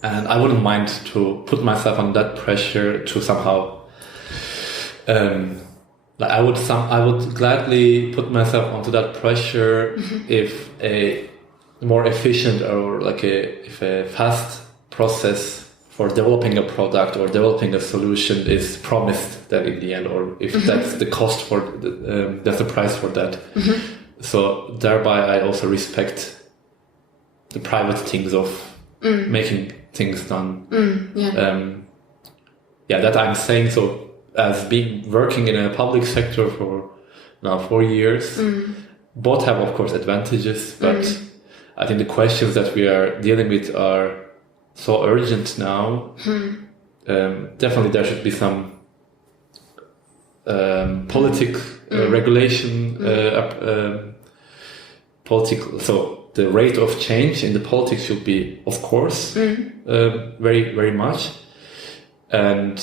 And I wouldn't mind to put myself on that pressure to somehow, I would gladly put myself onto that pressure if a more efficient or if a fast process for developing a product or developing a solution is promised that in the end, or if that's the cost for that's the price for that. So thereby I also respect the private things of making things done. That I'm saying. So as working in a public sector for now 4 years, both have of course advantages, but I think the questions that we are dealing with are so urgent now. Definitely there should be some regulation, political. So the rate of change in the politics should be, of course, very, very much, and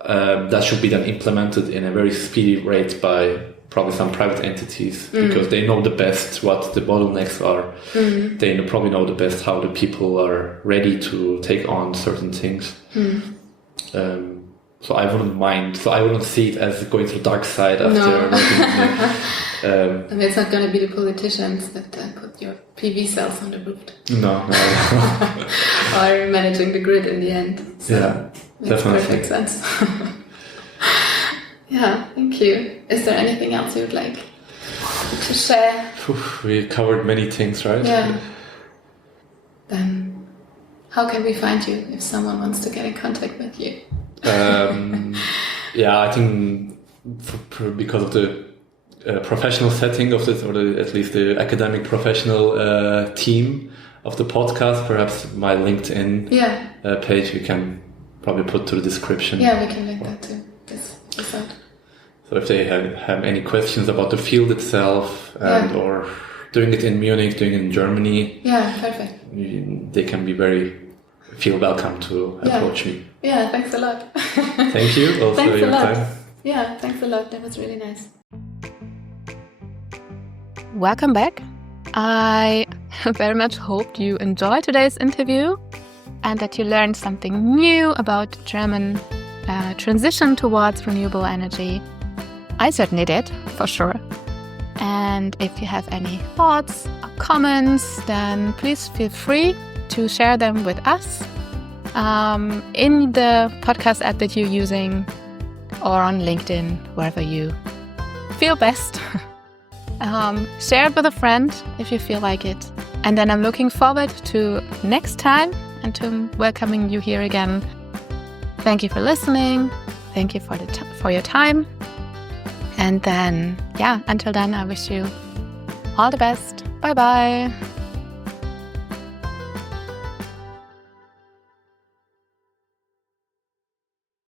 that should be then implemented in a very speedy rate by probably some private entities, because they know the best what the bottlenecks are. They probably know the best how the people are ready to take on certain things. So I wouldn't mind. So I wouldn't see it as going to the dark side after. And it's not going to be the politicians that put your PV cells on the roof. No. Or managing the grid in the end. So makes perfect sense. Thank you. Is there anything else you would like to share? We covered many things, right? Then how can we find you if someone wants to get in contact with you? I think because of the professional setting of this, or at least the academic professional team of the podcast, perhaps my LinkedIn page we can probably put to the description. We can link that to this episode. So if they have any questions about the field itself or doing it in Munich, doing it in Germany, perfect. They can feel welcome to approach me. Thanks a lot. Thank you also thanks for your a lot. time. Thanks a lot. That was really nice. Welcome back. I very much hope you enjoyed today's interview and that you learned something new about German transition towards renewable energy. I certainly did, for sure. And if you have any thoughts or comments, then please feel free to share them with us in the podcast app that you're using or on LinkedIn, wherever you feel best. Share it with a friend if you feel like it. And then I'm looking forward to next time and to welcoming you here again. Thank you for listening. Thank you for your time. And then, until then, I wish you all the best. Bye-bye.